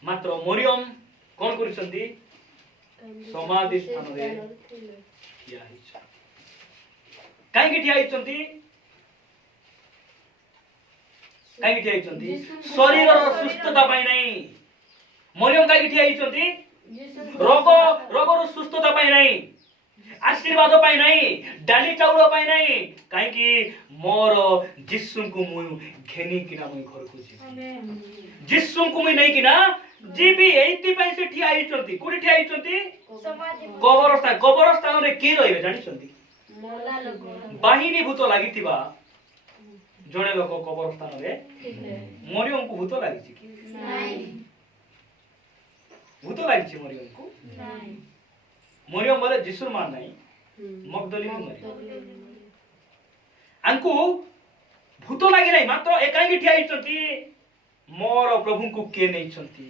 मात्र मरियम कोन करिसंती समाधि स्थान रे ठिया होई काई के ठिया होइसंती काई के ठिया होइसंती शरीर सुस्थता पाई नै मरियम काई के ठिया होइसंती रोग रोग सुस्थता पाई नै आशीर्वाद पाई नहीं डाली चाउल पाई नहीं कहीं कि मोर जिसु को मु घेनी किना मु घर को जी जिसु को मु नहीं किना जीबी एइति पई से ठिया आइचंती कोठी ठिया आइचंती कबरस्थान रे की रहिबे जानि छंती बाहिनी भूत लागितिबा जणे लोक कबरस्थान रे मरियम को भूत लागिछि कि नहीं भूत लागिछि मरियम को नहीं मरियम बोले जिसुर मान नहीं मगदलिनी मरियम आंकु भूत लागि नहीं मात्र एकांगी ठिया आइचंती मोर प्रभु को के नहीं छंती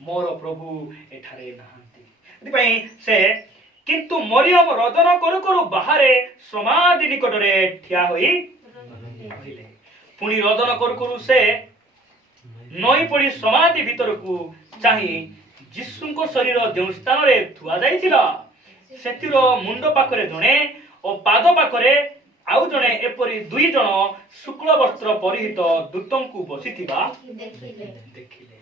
मोर प्रभु एठारे नहांती पई से किंतु मरियम रदन करू करू बाहरे समाधि निकट रे ठिया होई रहिले पुनी रदन करू करू से नई पड़ी समाधि भीतर को चाहि जिसु को शरीर जो स्थान रे थुआ जाइथिला सेतिर मुंड पाखरे जणे ओ पाद पाखरे आउ जणे एपरी दुई जण शुक्ल वस्त्र परिहित दूतन को बसिथिबा देखिले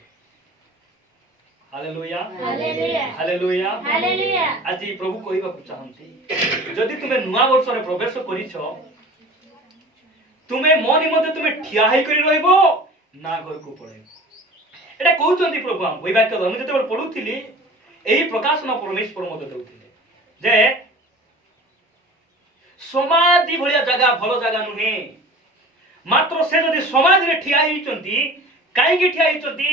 हालेलुया हालेलुया हालेलुया हालेलुया आज प्रभु कहबा को चाहंती जदि तुमे नुआ वर्ष रे प्रवेश करिछो तुमे मो निमते तुमे ठिया हेई करी रहइबो ना घर को पळेबो एटा कहउचंती प्रभु हम ओइ वाक्य हम जते पढुथिली एही प्रकाशन परमेश्वर मते देउथिले जे समाधि भलिया जगह भलो जगह नुहे मात्र से जदि समाधि रे ठिया हेइचंती काई की ठिया हेइचंती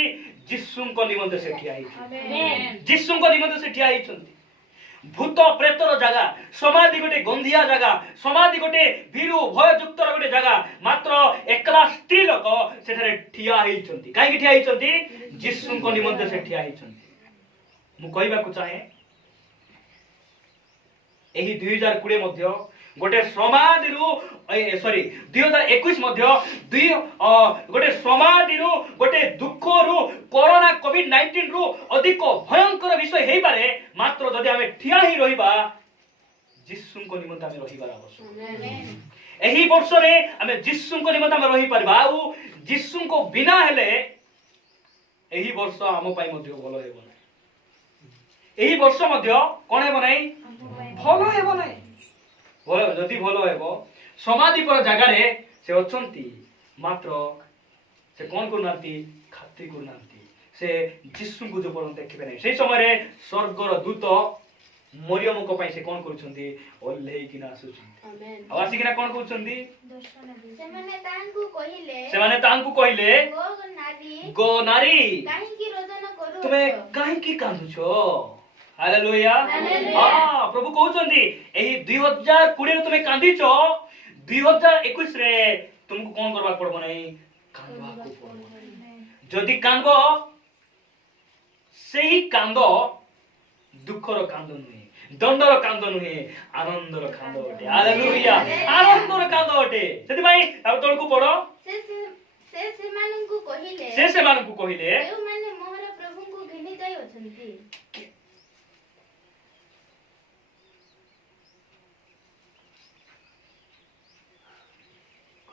जिसु को निमंते से ठिया हेइचंती जिसु को निमंते से ठिया हेइचंती भूत प्रेतर जगह समाधि गोटे गंधिया जगह समाधि गोटे भीरु भययुक्त गोटे जगह मात्र एकला स्त्री लोक सेठारे ठिया हेइचंती काई की ठिया हेइचंती जिसु को निमंते से ठिया हेइचंती मु कहबा को चाहे एही 2020 मध्ये गोटे समाधि सॉरी 2021 मध्ये गोटे समाधि गोटे दुख रु कोरोना कोविड-19 रु अधिक भयंकर विषय हेई पारे मात्र जदि हमें ठिया ही रहिबा जिसु को निमंते हमें रहिबार आवश्यक एही वर्ष रे हमें जिसु को निमंते हमें रहि परबा आ जिसु को बिना हेले एही वर्ष हम पई मध्ये भलो हेबो नै एही वर्ष मध्ये कोन हेबो नै भलो हेबो नै जदि भलो हेबो समाधि पर जगह रे से अछंती मात्र से कोन करनांती खातिर करनांती से जिसु को जो परम देखिबे नै से समय रे स्वर्गर दूत मरियम को पई से कोन करछंती ओल्हेई किना आसुछंती आमेन आवासी किना कोन करछंती सेमाने तांकु कहिले गो नारी तुमे काहे की कांदुछो हालेलुया हां प्रभु कहउछंती एही 2020 रे तुमे कांदीछो 2021 रे तुमको कोन करबा पड़बो नै कांदबा को पड़बो जदि कांदबो सेही कांदो दुखर कांदो नुहे दंडर कांदो नुहे आनंदर कांदो अटे हालेलुया आनंदर कांदो अटे सेति भाई अब तोड़ को पड़ो से सेमानंकु कहिले ए माने मोहर प्रभु को घेनी जाय अछंती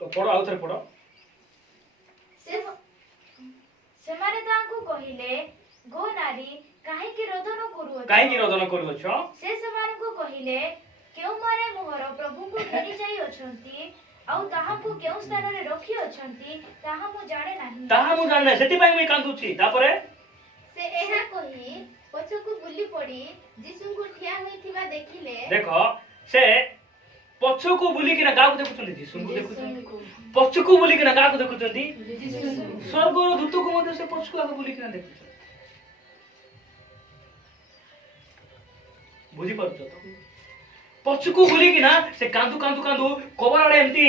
पढ़ो आउथरे पढ़ो सेमाने तांकु कहिले गो नारी काहे की रोदन करूअछ से सेमानकु कहिले केउ माने मोहर प्रभु को घेनी जाई अछंती आउ ताहाकु केउ स्थान रे रखी अछंती ताहा मु जाने नाही सेति पई मैं कांदुची तापरे से एहा कहि पछकु बुली पड़ी जिसु को ठिया होइथिबा देखिले देखो से पछकु बुली किना गाउ देखुछंती जिसु को देखुछंती पछकु बुली किना गाउ देखुछंती जिसु स्वर्गर दूत को मध्य से पछकु आगु बुली किना देखुछंती बुझी परछ तो पछकु बुली किना से कांदु कबर आड़े एमती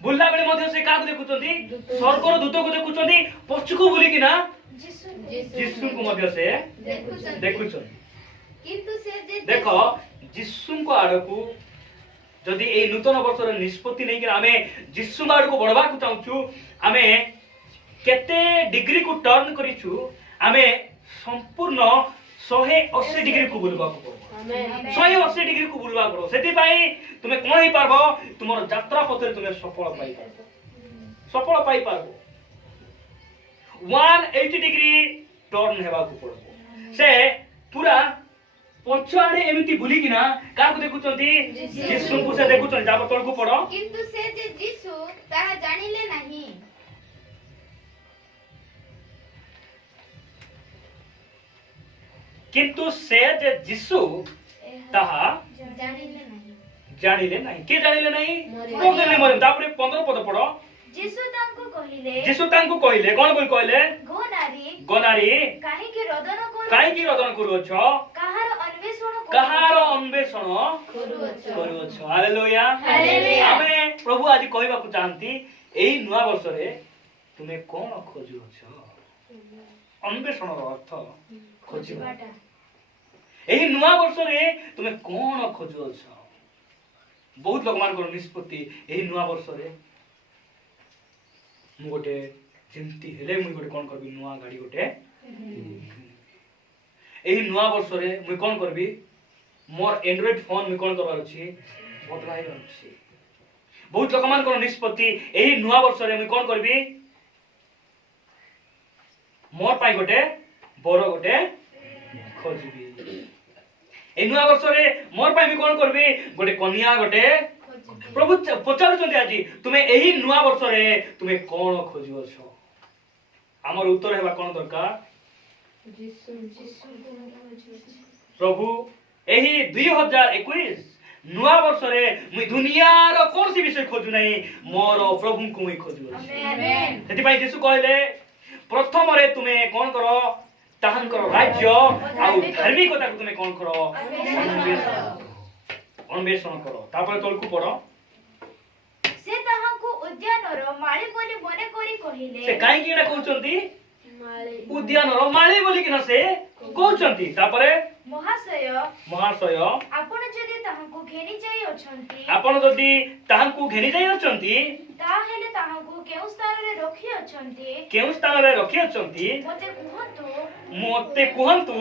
बुल्ला बेले मध्य से कागु देखुछंती स्वर्गर दूत को देखुछंती पछकु बुली किना जिसु को मध्य से देखुछंती किंतु से जे देखो जिसु को आड़कू जदि ए नूतन वर्षर निष्पत्ति नहीं कि आमे जिसु आड़कू बढ़वा को चाहूछु आमे केते डिग्री को टर्न करिछु आमे संपूर्ण 180 डिग्री को बुलवा को आमेन 180 डिग्री को बुलवा करो सेति भाई तुमे कोन ही पारबो तुमर यात्रा पथरे तुमे सफल पाई पारबो 180 डिग्री टर्न हेबा को पड़बो से पूरा पछाड़े एमती बुली किना काको देखुचंती यीशु को से देखुचंती जाब तळ को पड़ो किंतु से जे यीशु ताहा जानिले नाही किंतु से जे यीशु ताहा जानिले नाही जानिले नहीं के जानिले नहीं मरे। प्रभु जानिले मरे तापरे 15 पद पड़ो ଯୀଶୁ ତାଙ୍କୁ କହିଲେ यीशु तांको कहले कोन बोल कहले ଗୋ ନାରୀ गनारी କାହିଁକି ରୋଦନ କରୁ काई की रोदन करूछ କାହାର ଅନ୍ୱେଷଣ କରୁ कहार अन्वेषण କରୁଅଛ। करूछ हालेलुया हालेलुया। आमे प्रभु आज कहबा को चाहंती एई नुवा वर्ष रे तुमे कोन खोजुछ अन्वेषण रो अर्थ खोजिबा एही नुवा वर्ष रे तुमे कोन खोजुछ बहुत लोक मान को निष्पत्ति एही नुवा वर्ष रे मु गोटे चिंती हेले मु गोटे कोन करबी नुवा गाड़ी गोटे एही नुवा वर्ष रे मु कोन करबी मोर एंड्रॉइड फोन मु कोन करबार अछि बदलाई अछि बहुत लोक मान को निष्पत्ति एही नुवा वर्ष रे मु कोन करबी मोर पाई गोटे बड़ गोटे खोजबी ए नुआ वर्ष रे मोर पाई कोन करबी गोटे कन्या गोटे प्रभु पचारुचंती आज तुमे एही नुआ वर्ष रे तुमे कोन खोजुछ हमर उत्तर हेबा कोन दरकार प्रभु एही 2021 नुआ वर्ष रे मुई दुनिया रो कोन सी विषय खोजु नै मोर प्रभु को मुई खोजु आमेन सेति भाई यीशु कहले प्रथम रे तुमे कोन करो ताहन करो राज्य आउ धार्मिकता को तुमे कोन करो अन्वेषण करो तापर तलकु पड़ो ସେ ତାହାଙ୍କୁ ଉଦ୍ୟାନର ମାଳି ବୋଲି ମନେ କରି କହିଲେ से काई की एटा कहउचंती उद्यान रो माली बोली कि न से कहउचंती तापर ମହାଶୟ महाशय ଆପଣ ଯଦି ତାହାଙ୍କୁ ଘେନି ଯାଇ ଅଛନ୍ତି आपण जदि ताहंकु घेनी जाई अछंती ତାହେଲେ ତାହାଙ୍କୁ କେଉଁ ସ୍ଥାନରେ ରଖି ଅଛନ୍ତି केउ स्थान रे रखि अछंती ମୋତେ କୁହନ୍ତୁ मोते कुहंतु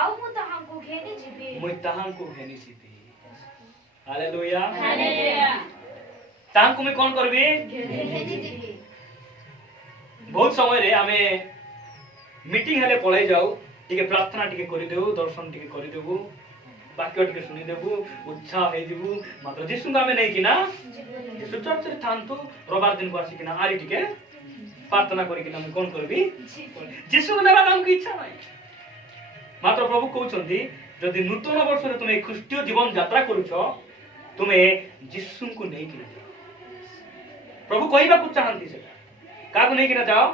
ଆଉ ମୁଁ ତାହାଙ୍କୁ ଘେନି ଯିବି मुई ताहंकु घेनी सिबी हालेलुया हालेलुया ताहंकु मैं कोन करबी भेजी दिबी बहुत समय रे हमें मीटिंग हेले पळाई जाऊ टिके प्रार्थना टिके करि देबु दर्शन टिके करि देबु वाक्य टिके सुनि देबु उत्साह हे देबु मात्र यीशु हमें नहीं कि ना यीशु चर्च रे थांतु रविवार दिन को आसी कि ना आरी टिके प्रार्थना करि कि ना मैं कोन करबी यीशु नेबा हमको इच्छा नाही मात्र प्रभु कहउचंती जदि नूतन वर्ष रे तुमे ख्रीष्टीय जीवन यात्रा करूछ तुमे यीशु को नहीं कि प्रभु कहबा को चाहंती से काको नहीं कि ना जाओ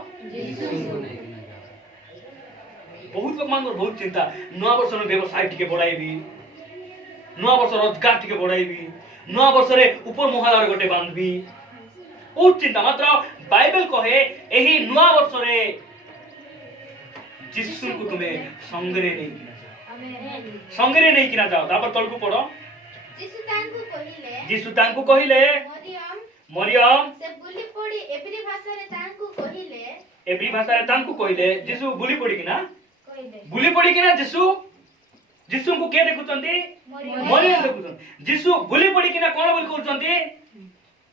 बहुत लोग मान बहुत चिंता नुआ वर्ष में व्यवसाय टिके बढ़ाइबी नुआ वर्ष रोजगार टिके बढ़ाइबी नुआ वर्ष रे ऊपर मोहल्ला रे गोटे बांधबी ओ चिंता मात्र बाइबल कहे एही नुआ वर्ष रे यीशु को तुम्हें संगरे नहीं किना जाओ आमेन संगरे नहीं किना जाओ तापर तल को पड़ो यीशु तांकु कहिले यीशु तांकु कहिले मरियम मरियम से बुली पड़ी एब्री भाषा रे तांकु कहिले एवरी भाषा रे तांकु कहिले यीशु बुली पड़ी किना କହିଲେ बुली पड़ी किना यीशु यीशु को के देखुचंती मरियम देखुचंती यीशु बुली पड़ी किना कोन बोल कहउचंती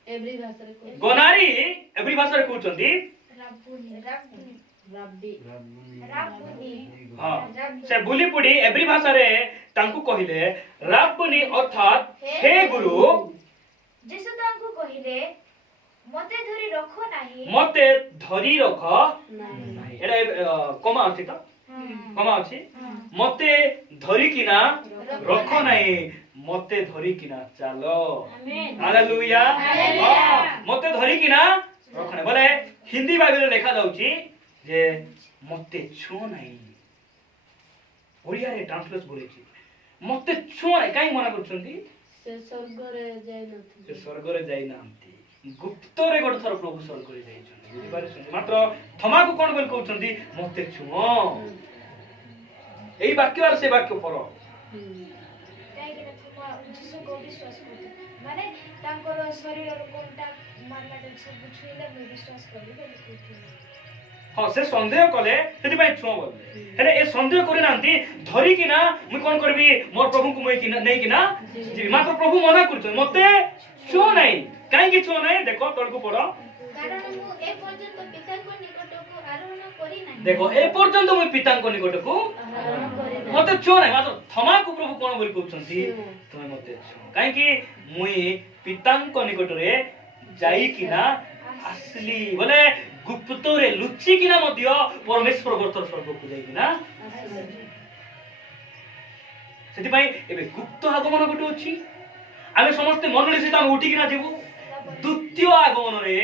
एवरी भाषाରେ କହୁଛି। गनारी एवरी भाषा रे कहउचंती ରାବୁନି ରାବି ରାବୁନି हां से बुली पड़ी एवरी भाषा रे तांकु कहिले राबुनी अर्थात हे गुरु ଯୀଶୁ ତାଙ୍କୁ କହିଲେ ମୋତେ ଧରି ରଖ ନାହିଁ मते धरी रख ନାହିଁ एटा कमा अछि त कमा अछि मते धरी किना रख नाही मते धरी किना चलो आमेन हालेलुया हां मते धरी किना रख नाही बोले हिंदी बाइबल लिखा जाउची जे मते छो नाही ओडिया रे ट्रांसलेट बोलेची मते छो नाही काई मना करछंती ସେ ସ୍ୱର୍ଗରେ ଯାଇନଥିଲେ से स्वर्ग रे जाई नांती गुप्त रे गोटे थर प्रभु स्वर्ग रे जाइछन बुझि पारछन मात्र थमा को कोन बोल कहउछंती मते छुओ एई वाक्य आर से वाक्य पर କାହିଁକି ନା ତୁମ ଯୀଶୁଙ୍କୁ ବିଶ୍ୱାସ କରୁଛି ମାନେ ତାଙ୍କର ଶରୀରର କୋଣଟା ମାରଲାଟା ସବୁ ଛୁଇଁଲେ ମୁଁ ବିଶ୍ୱାସ କରିବି ବୋଲି କହୁଥିଲି हां से संदेह कले सेति भाई छुओ बोल हेले ए संदेह करे नांती धरी कि ना मुई कोन करबी मोर प्रभु को मुई कि नहीं कि ना जी मात्र प्रभु मना करछन मते छुओ नहीं काई कि छुओ नहीं देखो तळ को पड़ो कारण मु ए पर्यंत पिताको निकटको आरोहण करि नाही देखो ए पर्यंत मुई पितांको निकट को ଆହରଣ କରି मते छो नाही मात्र थमा को प्रभु कोन बोली कहउछंती तुमे मते छो काहे कि मुई पितांक निकट रे जाई किना असली बोले गुप्त रे लुचि किना मध्य परमेश्वर वर्तर स्वर्ग को जाई किना सेति पई एबे गुप्त आगमन गोटे अछि आमे समस्त मंडली सहित हम उठी किना जेबु द्वितीय आगमन रे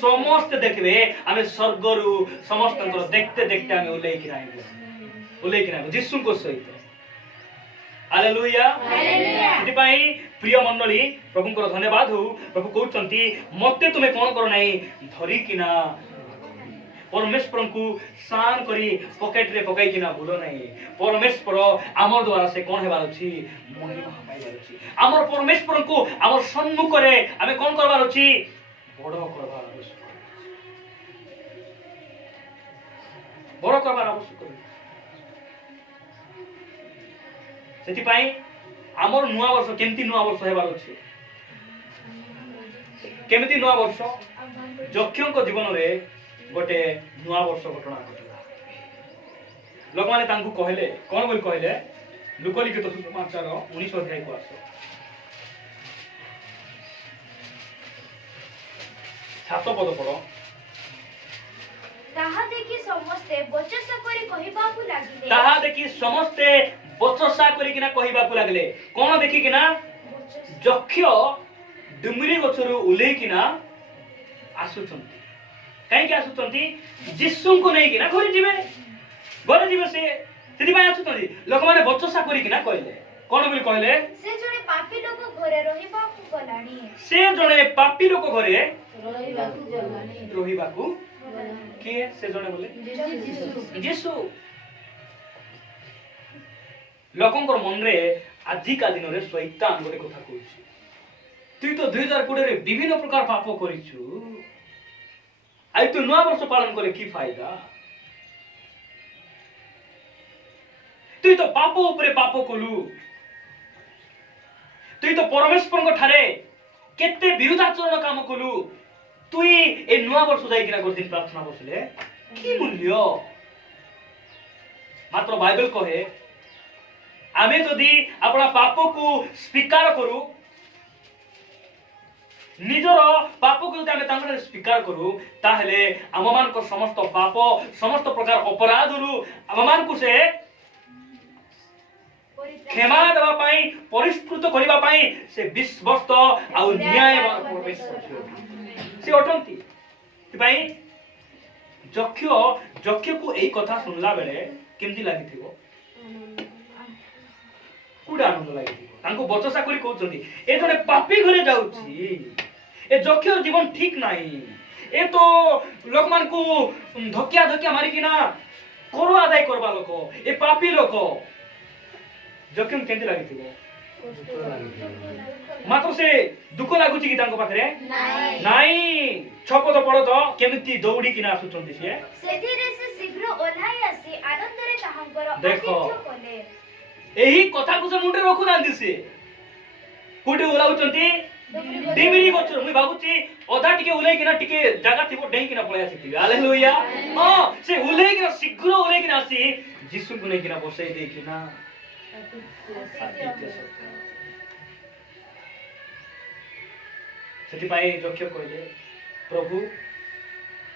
समस्त देखबे आमे स्वर्ग रु समस्त देखते देखते आमे उलै किना आइबु उलै किना यीशु को सहित हालेलुया सेति पई प्रिय मंडली प्रभु को धन्यवाद हो प्रभु कहउचंती मते तुमे कोन करो नाही धरि किना परमेश्वर को शान करी पॉकेट रे पकाई किना भूलो नाही परमेश्वर आमर द्वारा से कोन हेबार अछि महिमा पाइबार अछि आमर परमेश्वर को आमर सम्मुख रे आमे कोन करबार अछि बड़ करबार आवश्यक सेति पई आमर नुआ वर्ष केमती नुआ वर्ष हेबार अछि केमती नुआ वर्ष जक्षों को जीवन रे गोटे नुआ वर्ष घटना घटला लोक माने तांकु कहले कोन बोल कहले लुकलिखित सुसमाचार 19 अध्याय को आसो छातो पद पड़ो ताहा देखि समस्ते बचसा करी कहिबाकू लागिले ताहा देखि समस्ते बचसा करी किना कहिबाकू लागले कोन देखि किना जक्ष डुमरी गछरु उलै किना आसुचंती काई के आसुचंती यीशु को नै किना घरे जिवे से सेति पय आसुचंती लोक माने बचसा करी किना कहले कोन बोली कहले से जने पापी लोक घरे रहिबाकू गलानी से जने पापी लोक घरे ରହିବାକୁ ଜମାନି रहिबाकू के से जने बोले यीशु लोकंकर मन रे आजिका दिन रे शैतान गोटे कथा कहूची तू तो 2020 रे विभिन्न प्रकार पाप करिछु आई तू नया वर्ष पालन करे की फायदा तू तो पाप ऊपर पाप कलु तू तो परमेश्वर को ठारे केते विरुद्धाचरण काम कलु तू ए नया वर्ष जाई किना गोटे दिन प्रार्थना बसले की मूल्य मात्र बाइबल कहे आमे जदि अपना पाप को स्वीकार करू निजर पाप को जदि आमे तांकर स्वीकार करू ताहले आममान को समस्त पाप समस्त प्रकार अपराध रु आममान को से क्षमा देबा पई परिष्कृत करिबा पई से विश्वस्त आ न्याय परमेश्वर से अटंती पई जक्ष को एई कथा सुनला बेले केमती लागिथिबो कुडा आनंद लागिथिबो तांको बचसा करी कहउचंती ए जने पापी घरे जाउची ए जक्ष जीवन ठीक नाही ए तो लोक मान को धकिया मारी किना करो आदाय करबा लोक ए पापी लोक जक्ष केमती लागिथिबो मात्र से दुख लागुची कि तांको पाखरे नाही छपद पड़ तो केमती दौड़ी किना आसुचंती से सेथिरे से शीघ्र ओल्हाई आसी आनंद रे ताहांकर देखो। आतिथ्य कले एही कथा को से मुंडे रखु नांदी से कोटे ओलाउचंती डिबिरी गछर मुई भाबुची ओदा टिके उलै किना टिके जागा थिबो डेई किना पळै आसी हालेलुया हां से उलै किना शीघ्र उलै किना आसी यीशु को नै किना बसै दे किना सेति पाए जक्ष कहले प्रभु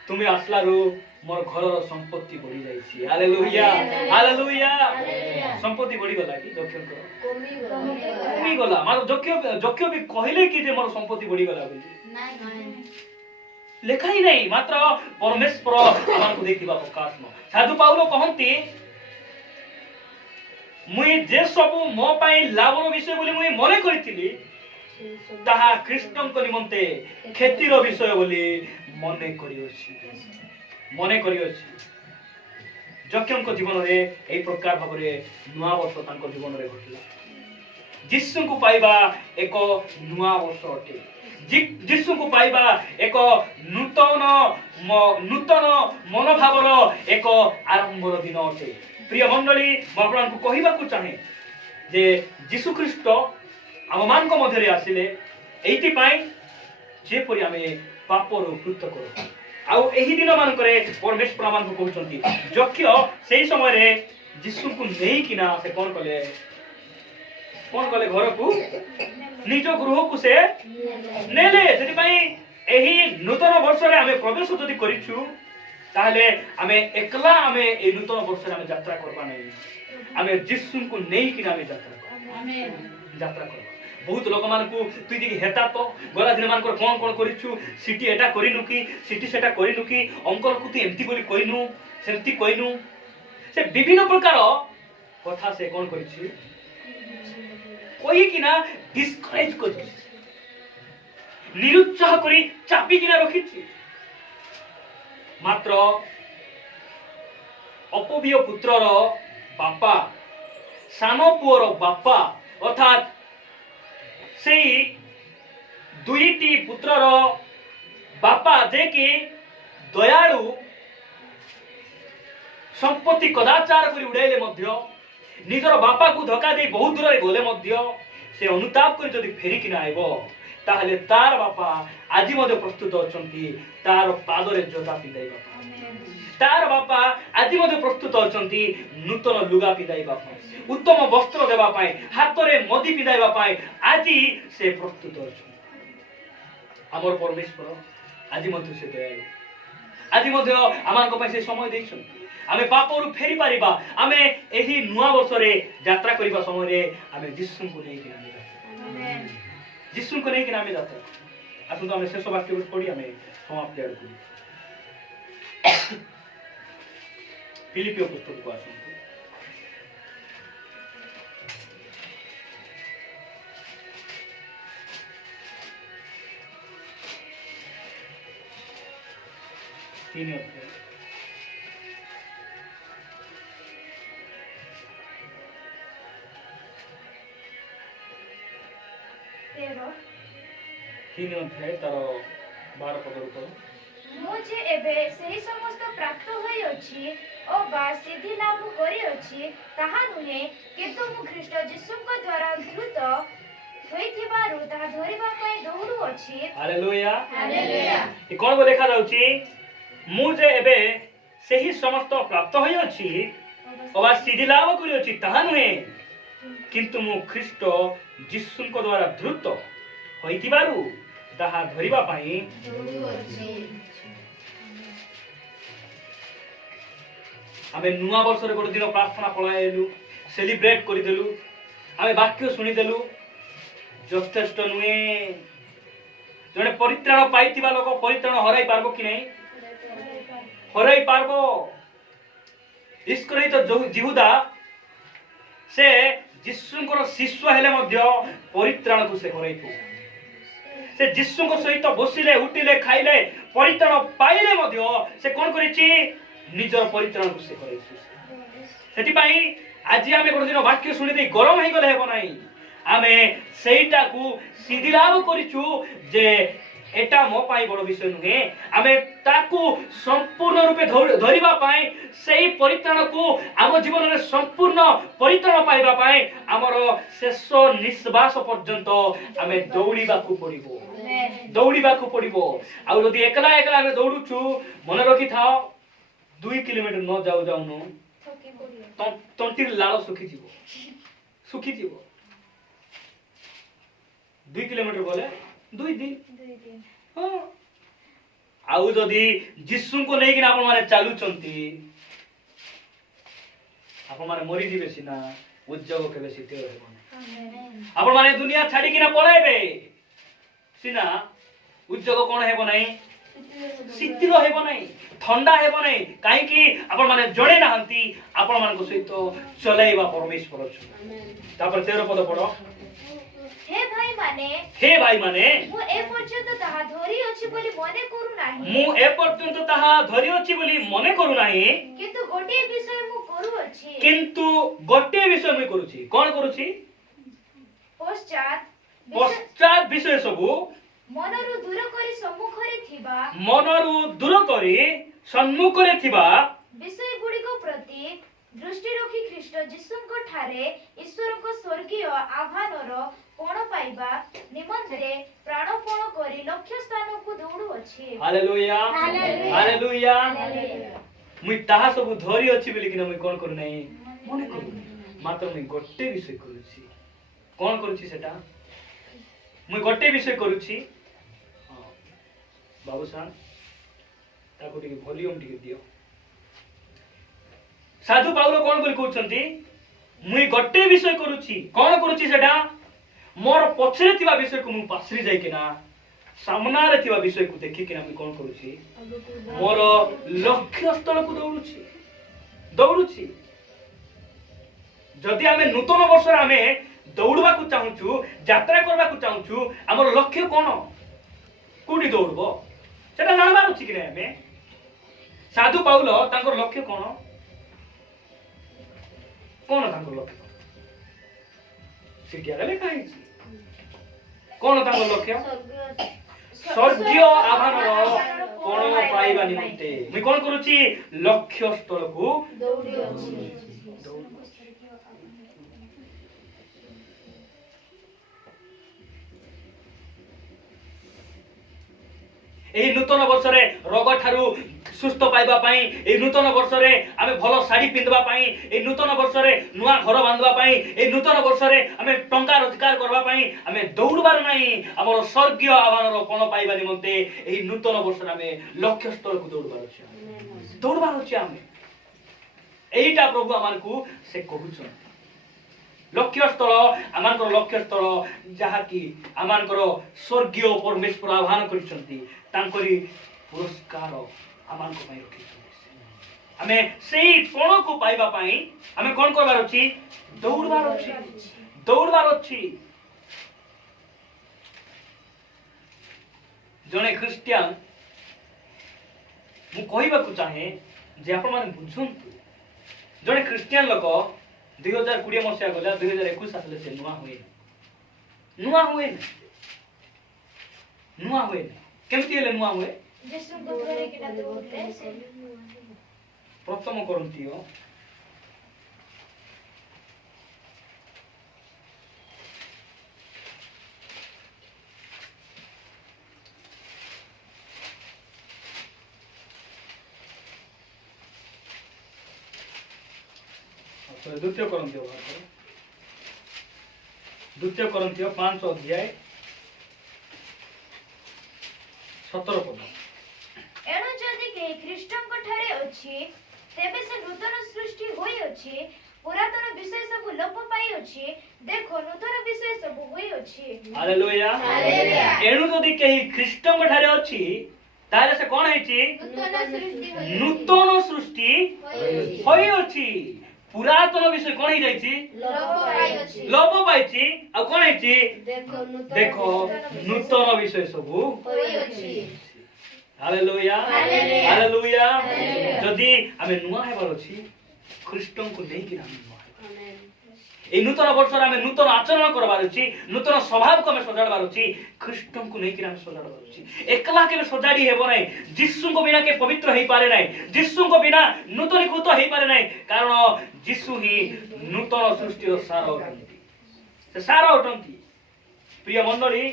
तुम्हें आसलारू मोर घरर संपत्ति बढ़ी जाइछि हालेलुया हालेलुया संपत्ति बढ़ी गला कि जक्ष कमी गला मार जक्ष भी कहले कि जे मोर संपत्ति बढ़ी गला बोली लेखा ही नहीं मात्र परमेश्वर हमन को देखिबा प्रकाश न साधु पाउलो कहंती मुई जे सब मो पाई लाभर विषय बोली मुई मने करिथिली ताहा कृष्ण को निमंते खेतीर विषय बोली मने करियोछि जक्ष को जीवन रे एई प्रकार भाव रे नुआ वर्ष तांको जीवन रे घटिला यीशु को पाइबा एक नुआ वर्ष अटे यीशु को पाइबा एक नूतन मनोभावर एक आरंभर दिन अटे प्रिय मंडली म आपन को कहिबा को चाहे जे यीशु ख्रीष्ट आम मान को मध्य आसिले एइति पाई जे परि आमे पापर उपृत करो आउ एही दिन मान करे परमेश्वर मान को कहउचंती जक्ष सेही समय रे यीशु को नहीं किना से कौन कले घर को निज गृह को से नेले सेति पई एही नूतन वर्ष रे हमें प्रवेश जदि करिछु ताहले हमें एकला हमें ए नूतन वर्ष रे हमें यात्रा करबा नहीं हमें यीशु को नहीं किना हमें यात्रा करबा बहुत लोक मान को तुई दिकी हेता तो गला दिन मान को कोन करिछु सिटी एटा करिनु की सिटी सेटा करिनु की अंकल को तू एम्ति बोली कइनु सेम्ति कइनु से विभिन्न प्रकार कथा से कोन करिछि कोई किना डिस्करेज करिछि निरुत्साह करी चापी किना रखिछि मात्र अपविय पुत्रर बापा सानो पुअर बापा अर्थात सेई दुईटी पुत्रर बापा जे कि दयालु संपत्ति कदाचार करी उड़ाइले मध्य निजर बापा को धक्का दे बहुत दूर रे गले मध्य से अनुताप करी जदि फेरी किना आइबो ताहले तार बापा आज मध्य प्रस्तुत अछंती तार पादरे जोता पिदाइबा तार बापा आज मध्य प्रस्तुत अछंती नूतन लुगा पिदाइबा उत्तम वस्त्र देबा पाए हाथ रे मदी पिदाइबा पाए आज से प्रस्तुत अछंती हमर परमेश्वर आज मध्य से दयालु आज मध्य आमान को से समय दैछन आमे पापरु फेरी पारिबा आमे एही नुआ वर्ष रे यात्रा करिबा समय रे आमे यीशु को नै किना आमेन यीशु को नै किना आमे यात्रा आसु तो आमे शेष वाक्य पढी आमे समाप्ति आड़ करी फिलिपियो पुस्तक को आसु तीन अध्याय तीन अध्याय तार 12 पद ऊपर मुझे एबे सही समस्त प्राप्त होई अछि ओ बा सिद्धि लाभ करी अछि ताहा नुहे किंतु मु ख्रीष्ट यीशुଙ୍କ द्वारा धृत होइथिबारु ताहा धरिबा पई दौड़ू अछि हालेलुया हालेलुया ई कोन बोले लिखा जाउची मुझे एबे सही समस्त प्राप्त होई अछि ओ बा सिद्धि लाभ करी अछि ताहा नुहे किंतु मु ख्रीष्ट यीशुଙ୍କ द्वारा धृत होइथिबारु ताहा धरिबा पई दौड़ू अछि आमे नुआ वर्ष रे गोटे दिन प्रार्थना पळाइलु सेलिब्रेट करि देलु आमे वाक्य सुनि देलु यथेष्ट नुए जने परित्राण पाइतिबा लोक परित्राण हराई पारबो कि नै हराई पारबो इस्करित जिहुदा से यीशुଙ୍କର शिष्य हेले मध्य परित्राण को से हराइथु से यीशुଙ୍କ सहित बसिले उठिले खाइले परित्राण पाइले मध्य से कोन करिछि निजर परित्राण को से करिछि सेति पई आज आमे गोटे दिन वाक्य सुनि दे गरम हे गले हेबो नाही आमे सेइटा को सिद्धि लाभ करिछु जे एटा मो पाई बड़ विषय नुहे आमे ताकू संपूर्ण रूपे धरिबा पाए सेही परित्राण को आम जीवन रे संपूर्ण परित्राण पाइबा पाए हमर शेष निश्वास पर्यंत आमे दौड़ीबा को पड़िबो आ जदी एकला एकला आमे दौड़ुछु मन रखि थाओ 2 किलोमीटर न जाऊ जाऊ न तंटीर लाल सुखी जीवो 2 किलोमीटर बोले 2 दिन हां आउ जदी यीशु को नै किना आपण माने चालू चंती आपण माने मरि जिवे सिना उद्योग केबे सिते हेबो आपण माने दुनिया छाडी किना पळाइबे सिना उद्योग कोन हेबो नै शीतल हेबो नै ठंडा हेबो नै काई कि आपण माने जणे नाहंती आपण मान को सहित चलाइबा परमेश्वर छ आमेन तापर 13 पद पढो हे भाई माने मु ए पर्यंत ताहा धरि अछि बोली मने करू नाही किंतु गोटे विषय मु करूछि कोन करूछि पश्चात विषय सबु मनरु दूर करी सम्मुखरे थिबा विषय गुडी को प्रति दृष्टि रखी ख्रीष्ट यीशुଙ୍କ ठारे ईश्वरଙ୍କ स्वर्गीय आह्वानर कोण पाइबा निमंत्रे प्राणपण करी लक्ष्य स्थान को दौड़ू अछि हालेलुया हालेलुया मुई ताहा सब धरि अछि बोली कि मुई कोन करू नै ମନେ କରୁନି ମାତ୍ର ମୁଇଁ ଗୋଟେ ବିଷୟ କରୁଛି କଣ କରୁଛି ସେଟା ମୁଇଁ ଗୋଟେ ବିଷୟ କରୁଛି ବାବୁ ସାର୍ ତାକୁ ଟିକେ ଭଲ୍ୟୁମ୍ ଟିକେ ଦିଅ ସାଧୁ ପାଉଲ କଣ ବୋଲି କହୁଛନ୍ତି ମୁଇଁ ଗୋଟେ ବିଷୟ କରୁଛି କଣ କରୁଛି ସେଟା ମୋର ପଛରେ ଥିବା ବିଷୟକୁ ମୁଁ ପାଶରି ଯାଇକିନା ସାମ୍ନାରେ ଥିବା ବିଷୟକୁ ଦେଖିକିନା ମୁଁ କଣ କରୁଛି ମୋର ଲକ୍ଷ୍ୟ ସ୍ଥଳକୁ ଦୌଡୁଛି ଯଦି ଆମେ ନୂତନ ବର୍ଷରେ ଆମେ ଦୌଡବାକୁ ଚାହୁଁଛୁ ଯାତ୍ରା କରିବାକୁ ଚାହୁଁଛୁ ଆମର ଲକ୍ଷ୍ୟ କଣ କୋଉଠି ଦୌଡବ ସେଟା ଜାଣିବାର ଅଛି କି ନାହିଁ ଆମେ ସାଧୁ ପାଉଲ ତାଙ୍କର ଲକ୍ଷ୍ୟ କଣ ତାଙ୍କର ଲକ୍ଷ୍ୟ ସେଠି ଲେଖା ହେଇଛି କଣ ତାଙ୍କର ଲକ୍ଷ୍ୟ ସ୍ୱର୍ଗୀୟ ଆହ୍ୱାନର କଣ ପାଇବା ନିମନ୍ତେ ମୁଁ କଣ କରୁଛି ଲକ୍ଷ୍ୟ ସ୍ଥଳକୁ এই নূতন বর্ষরে রোগ ঠারু সুস্থ পাইবা পাই এই নূতন বর্ষরে আমি ভালো শাড়ি পিন্ধবা পাই এই নূতন বর্ষরে নূয়া ঘর বাঁধবা পাই এই নূতন বর্ষরে আমি টঙ্কা রোজগার করবা পাই আমি দৌড়বার নাই আমার স্বর্গীয় আহ্বানর কোন পাইবা নিমন্তে এই নূতন বর্ষরে আমি লক্ষ্য স্থলকু দৌড়বার আছে আমি এইটা প্রভু আমারকু সে কহুছন লক্ষ্যস্থল আমার লক্ষ্যস্থল যাহা কি আমার স্বর্গীয় পরমেশ্বর আহ্বান করিছন্তি তাঙ্করি পুরস্কার আমার পাই রখিছন্তি আমি সেই কোণকু পাইবা পাই আমি কোন করবার ଅଛି দৌড়বার ଅଛି জনে খ্রিস্টিয়ান ମୁଁ କହିବାକୁ ଚାହେଁ ଯେ ଆପଣମାନେ ବୁଝନ୍ତୁ ଜଣେ ଖ୍ରୀଷ୍ଟିଆନ ଲୋକ 2020 ମସିହା ଗଲା 2021 ଆସିଲେ ସେ ନୂଆ ହୁଏ କେମିତି ହେଲେ ନୂଆ ହୁଏ ପ୍ରଥମ କରନ୍ତିୟ द्वितीय करन्थियो 5 अध्याय 17 पद एणु जदि के ख्रीष्टଙ୍କ ठारे अछि तेबे से नूतन सृष्टि होई अछि पुरातन विषय सब लोप पाई अछि देखो नूतन विषय सब होई अछि हालेलुया एणु जदि के ख्रीष्टଙ୍କ ठारे अछि ताले से कोन हैछि नूतन सृष्टि होई अछि पुरातन विषय कोन ही जाइछि लोप पाइछि आ कोन हैछि देखो नूतन विषय सब होई अछि हालेलुया हालेलुया जदि आमे नुआ हेबार अछि ख्रीष्टन को नै कि आमे नुआ ए नूतन वर्षर आमे नूतन आचरण करबार अछि नूतन स्वभाव को आमे सजाडबार अछि ख्रीष्टन को नै कि आमे सजाडबार अछि एकला के सजाडी हेबो नै यीशु को बिना के पवित्र हेई पारे नै यीशु को बिना नूतनीकृत हेई पारे नै कारण यीशु ही नूतन सृष्टि सार अटंती से सार अटंती प्रिय मंडली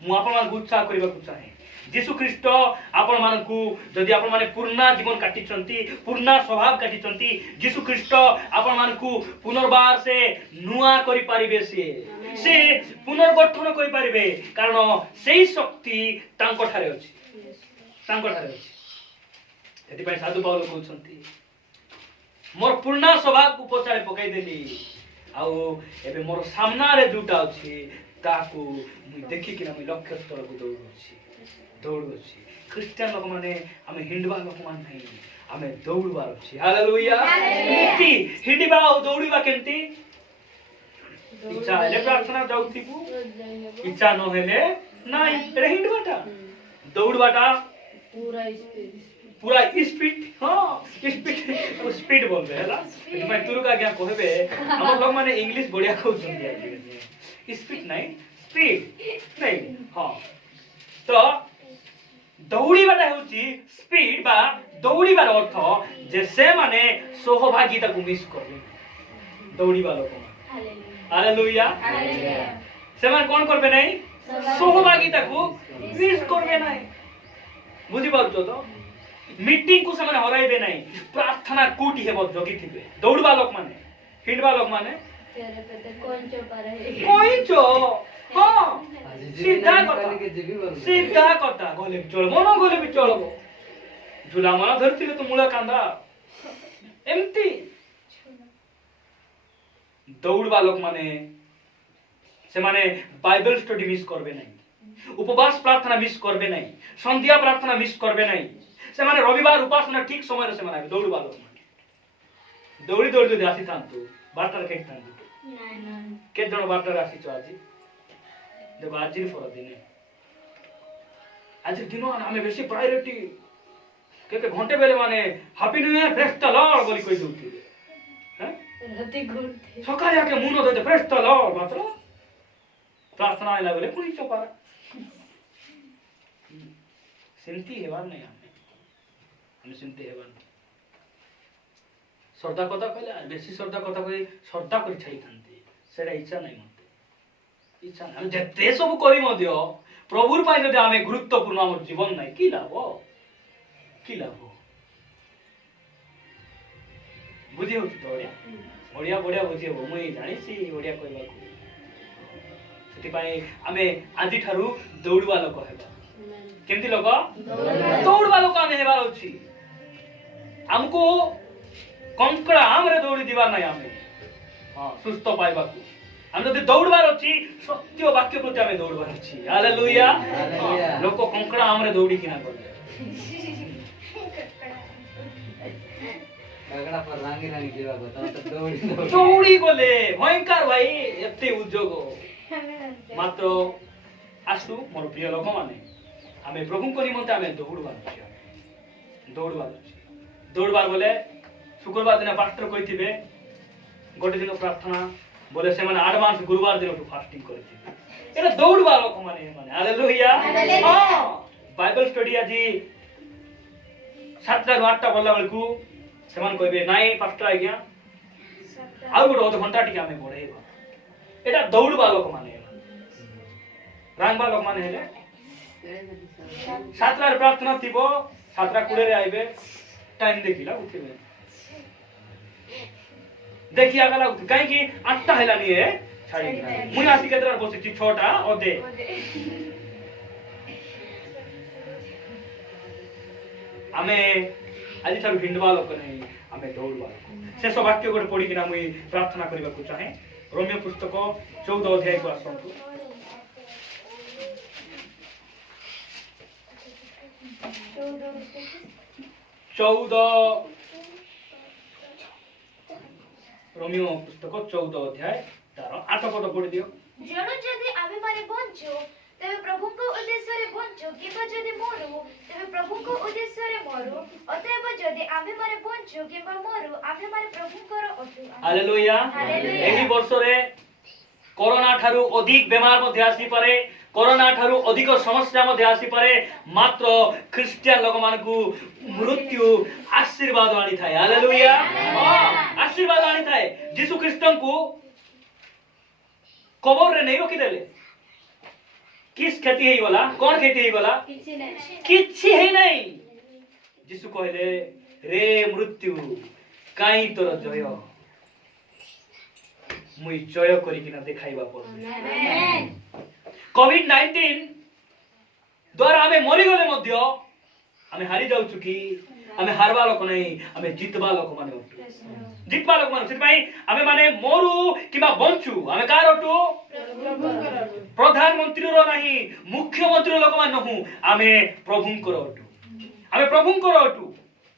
मु आपण मान उत्साह करबा को चाहे यीशु ख्रीष्ट आपण मानकू जदि आपण माने पूर्ण जीवन काटिचंती पूर्ण स्वभाव काटिचंती यीशु ख्रीष्ट आपण मानकू पुनर्बार से नुआ करि पारिबे से पुनर्गठन करि पारिबे कारण सेही शक्ति तांको ठारे अछि एति पय साधु पाउल कहउछंती मोर पूर्ण स्वभाव को पछारे पकाई देली आउ एबे मोर सामना रे जुटा अछि ताकू मु देखि कि हम लक्ष्य स्थल को दौड़ुछि ख्रीस्टियन लोक माने हमें हिंडबा लोक मान नहीं हमें दौड़बार अछि हालेलुया केमती हिंडबा और दौड़बा केमती इच्छा हेले प्रार्थना जाउथिबु इच्छा न हेले नाही रे हिंडबाटा दौड़बाटा पूरा स्पीड हां स्पीड बोल बे हला मैं तुरु का क्या कहबे हम लोग माने इंग्लिश बढ़िया कहउछन स्पीड नहीं स्पीड नहीं हां तो दौड़ीबाटा होची स्पीड बा दौड़ीबार अर्थ जे से माने सहभागिता को मिस करबे दौड़ीबा लोक हालेलुया से माने कोन करबे नहीं सहभागिता को मिस करबे नहीं बुझी पाउछो तो मीटिंग को से हराइबे नहीं प्रार्थना कोटी हेब जगी थिबे दौड़वा लोक माने हिंडवा लोक माने तेरे पे ते कौन चोपा रहे कोई चो हां ଆଜି ସିଧା ଯିବି କଥା। କାଲିକି ଯିବି ବୋଲୁଛି। सीधा कथा गले भी चल मन गले भी चलबो झूला मन धरथिले तो मूला कांदा एमती दौड़वा लोक माने से माने बाइबल स्टडी मिस करबे नहीं उपवास प्रार्थना मिस करबे नहीं संध्या प्रार्थना मिस करबे नहीं से माने रविवार उपासना ठीक समय रे से माने दौड़वा लोक माने दौड़ी दौड़ी जो आसी थांतु बाटर के थांतु के जण बाटर आसी छ आज देखो आज फर दिन आज दिन आम बेसी प्रायोरिटी के घंटे बेले माने happy new year fresh the Lord बोली कहि दउथिले हैं राती घुरते सकाळ आके मुनो दे फ्रेश द लॉर्ड मात्र प्रार्थना आइला बेले पुरी चपारा सेमती हेबार नहीं हमें सेमती हेबार श्रद्धा कथा कहले बेसी श्रद्धा कथा कहि श्रद्धा करि छाई थांती सेडा इच्छा नहीं मते इच्छा हम जते सब करी मध्य प्रभुर पाई जदि आमे गुरुत्वपूर्ण हमर जीवन नहीं की लाभ बुझी होती तो ओडिया बढ़िया बुझी हो मुई जानी सी ओडिया कहबा को सेति पाई आमे आदि ठारू दौड़वा लोक हेबा केमती लोक दौड़वा लोक आमे हेबा अछि हमको कंकड़ा हमरे दौड़ी दिवार नहीं आमे हां सुस्थ पाइबा को हम जदि दौड़बार अछि सत्य वाक्य प्रति आमे दौड़बार अछि हालेलुया लोक कंकड़ा हमरे दौड़ी किना करले कागड़ा पर रांगी रांगी जीवा को तो दौड़ी दौड़ी गले भयंकर भाई एते उद्योग मात्र आसु मोर प्रिय लोक माने आमे प्रभु को निमंते आमे दौड़बार बोले शुक्रवार दिन पास्टर कहिथिबे गोटे दिन प्रार्थना बोले से माने एडवांस गुरुवार दिन फास्टिंग करिथिबे एटा दौड़बार लोक माने हालेलुया हां बाइबल स्टडी आज 7 ରୁ 8 बोलला बेलकू सेमान कहबे नाई पास्टर आ गया आ गोटे अध घंटा टिके आमे बढ़ेबा एटा दौड़बा लोक माने रांगबा लोक माने हेले 7 रे प्रार्थना थिबो 7:20 रे आइबे टाइम देखिला उठिबे देखिया गला काई कि 8टा हैला नि है छाड़ी मुई आसी केतरा बसिछि 6टा ओदे आमे आज थारु हिंडवा लोक नहीं आमे दौड़वा शेष वाक्य गोटे पढ़ी किना मुई प्रार्थना करबा को चाहे रोमियो पुस्तक 14 अध्याय को आसंतु रोमियो पुस्तक 14 अध्याय तार 8 पद पढ़ी दियो जणु जदि आमे माने बंचो तेरे प्रभु को उद्देश्य रे बंचो किबा जदि मरु तेरे प्रभु को उद्देश्य रे मरु अतएव जदि आमे माने बंचो किबा मरु आमे माने प्रभु कर अतु हालेलुया एही वर्ष रे कोरोना ठारू अधिक बेमार मध्ये आसी पारे कोरोना ठारू अधिक समस्या मध्ये आसी पारे मात्र क्रिश्चियन लोक मानकु मृत्यु आशीर्वाद आनी थाए हालेलुया हां आशीर्वाद आनी थाए यीशु ख्रीष्टन को कबर रे नहीं रोकी देले किस खेती हेई गला कोन खेती हेई गला किछि हे नहीं यीशु कहले रे मृत्यु काई तोर जय मुई जय करी किना देखाइबा पर आमेन कोविड-19 द्वारा हमें मरी गले मध्य हमें हारी जाउ चुकी हमें हारबा लोक नहीं हमें जितबा लोक माने जितबा लोक माने सिपाई हमें माने मोरू किबा बंचू हमें कार अटू प्रधानमंत्री रो नहीं मुख्यमंत्री लोक मान नहु हमें प्रभुंकर अटू हमें प्रभुंकर अटू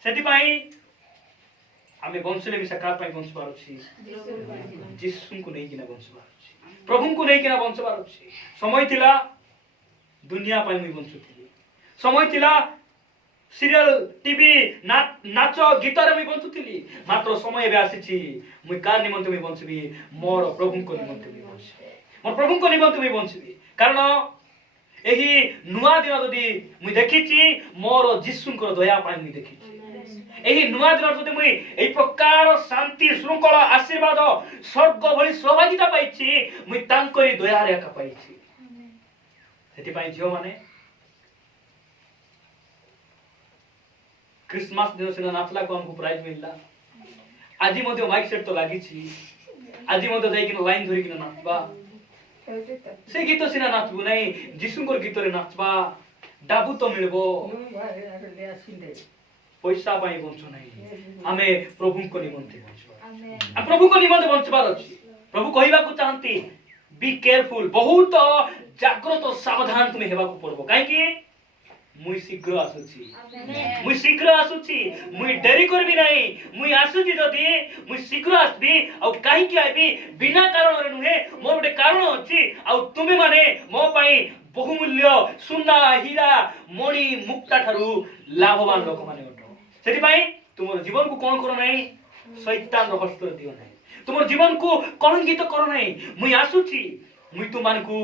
सेति पाई हमें बंचले भी सकार पाई बंचबार अछि यीशु को नहीं किना बंचबार अछि प्रभु को नहीं किना बंचबार अछि समय थिला दुनिया पाई मुई बंचुथिली समय थिला सीरियल टीवी नाच गीत रे मुई बंचुथिली मात्र समय बे आसीछि मुई कार निमंते मुई बंचबी मोर प्रभु को निमंते मुई बंचबी मोर प्रभु को निमंते मुई बंचबी कारण एही नुआ दिन जदी मुई देखिछि मोर यीशुंकर दया पाई मुई देखिछि एही नुआ दिन जदी मुई एई प्रकार शांति श्रृंखला आशीर्वाद स्वर्ग भली सौभाग्यता पाइछि मुई तांकरी दया रे का पाइछि सेति पाई जियो माने क्रिसमस दिन सिना नाचला को हमको प्राइज मिलला आज मध्य माइक सेट तो लागी छी आज मध्य जाई कि लाइन धरि कि नाचबा से गीत सिना नाचबु नै जिसुंकर गीत रे नाचबा डाबु तो मिलबो पैसा पाई बंचो नै हमें प्रभु को निमंत्रण बंचबा आ प्रभु को निमंत्रण बंचबार अछि प्रभु कहिबा को चाहंती बी केयरफुल बहुत जागृत और सावधान तुम्हें हेबा को पड़बो काहे कि मुई शीघ्र आसुची मुई शीघ्र आसुची मुई डेरी करबी नाही मुई आसुची जदी मुई शीघ्र आसबी आ काहे कि आबी बिना कारण रे नुहे मोर गोटे कारण अछि आ तुमे माने मो पई बहुमूल्य सुना हीरा मणि मुक्ता थारु लाभवान लोक माने अटो सेति पई तुमर जीवन को कोन करो नाही शैतान रो हस्त दियो नाही तुमर जीवन को कलंकित करो नाही मुई आसुची मुई तुमान को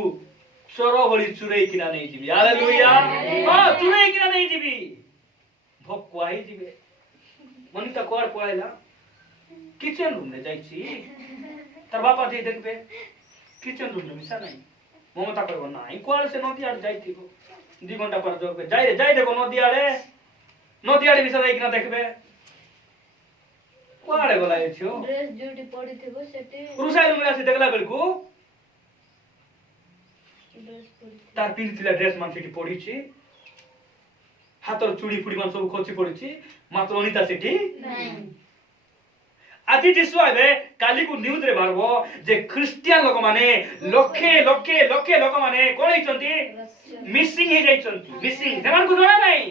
चोरो भली चुराई किना नहीं जीवी हालेलुया हां चुराई किना नहीं जीवी भोक कोई जीवे मनिता कोर कोइला किचन रूम में जाईची तार बापा जे देखबे किचन रूम में मिसा नहीं ममता करबो नाही कोर से नदी आड़ जाईती को 2 घंटा पर जोबे जाई देखो नदी आड़े मिसा जाई किना देखबे कोआड़े बोलाय छियो ड्रेस जोटी पड़ी थेबो सेते रुसाई रूम में आसी देखला बेलको ड्रेस पड़ी तार पिनथिला ड्रेस मान सेठी पड़ी छी हातर चूड़ी फुड़ी मान सब खची पड़ी छी मात्र अनिता सेठी नहीं आज जिसु आबे काली को न्यूज रे मारबो जे क्रिश्चियन लोक माने लखे लोक माने कोन हिचंती मिसिंग हे जाइचंती मिसिंग देमान को जणा नाही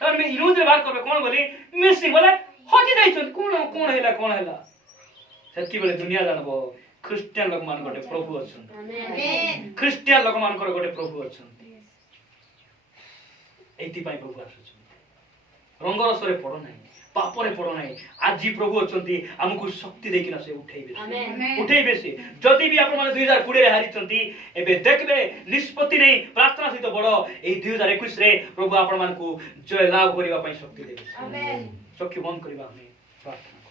तन में न्यूज रे बात करबे कोन बोली मिसिंग बोले हजी जाइचंती कोन हैला सच्ची बोले दुनिया जानबो क्रिश्चियन लोक मान गोटे प्रभु अछन आमेन क्रिश्चियन लोक मान को गोटे प्रभु अछन एति पई प्रभु आछन रंगरसरे पड़ो नाही पापरे पड़ो नाही आज प्रभु अछंती हमकु शक्ति देकिना से उठेइबे से जदी भी आपण माने 2020 रे हारिचंती एबे देखबे निष्पत्ति नै प्रार्थना सहित बडो ए 2021 रे प्रभु आपण मानकु जय लाभ करिवा पई शक्ति देबे आमेन चक्षु बंद करिवा हमें प्रार्थना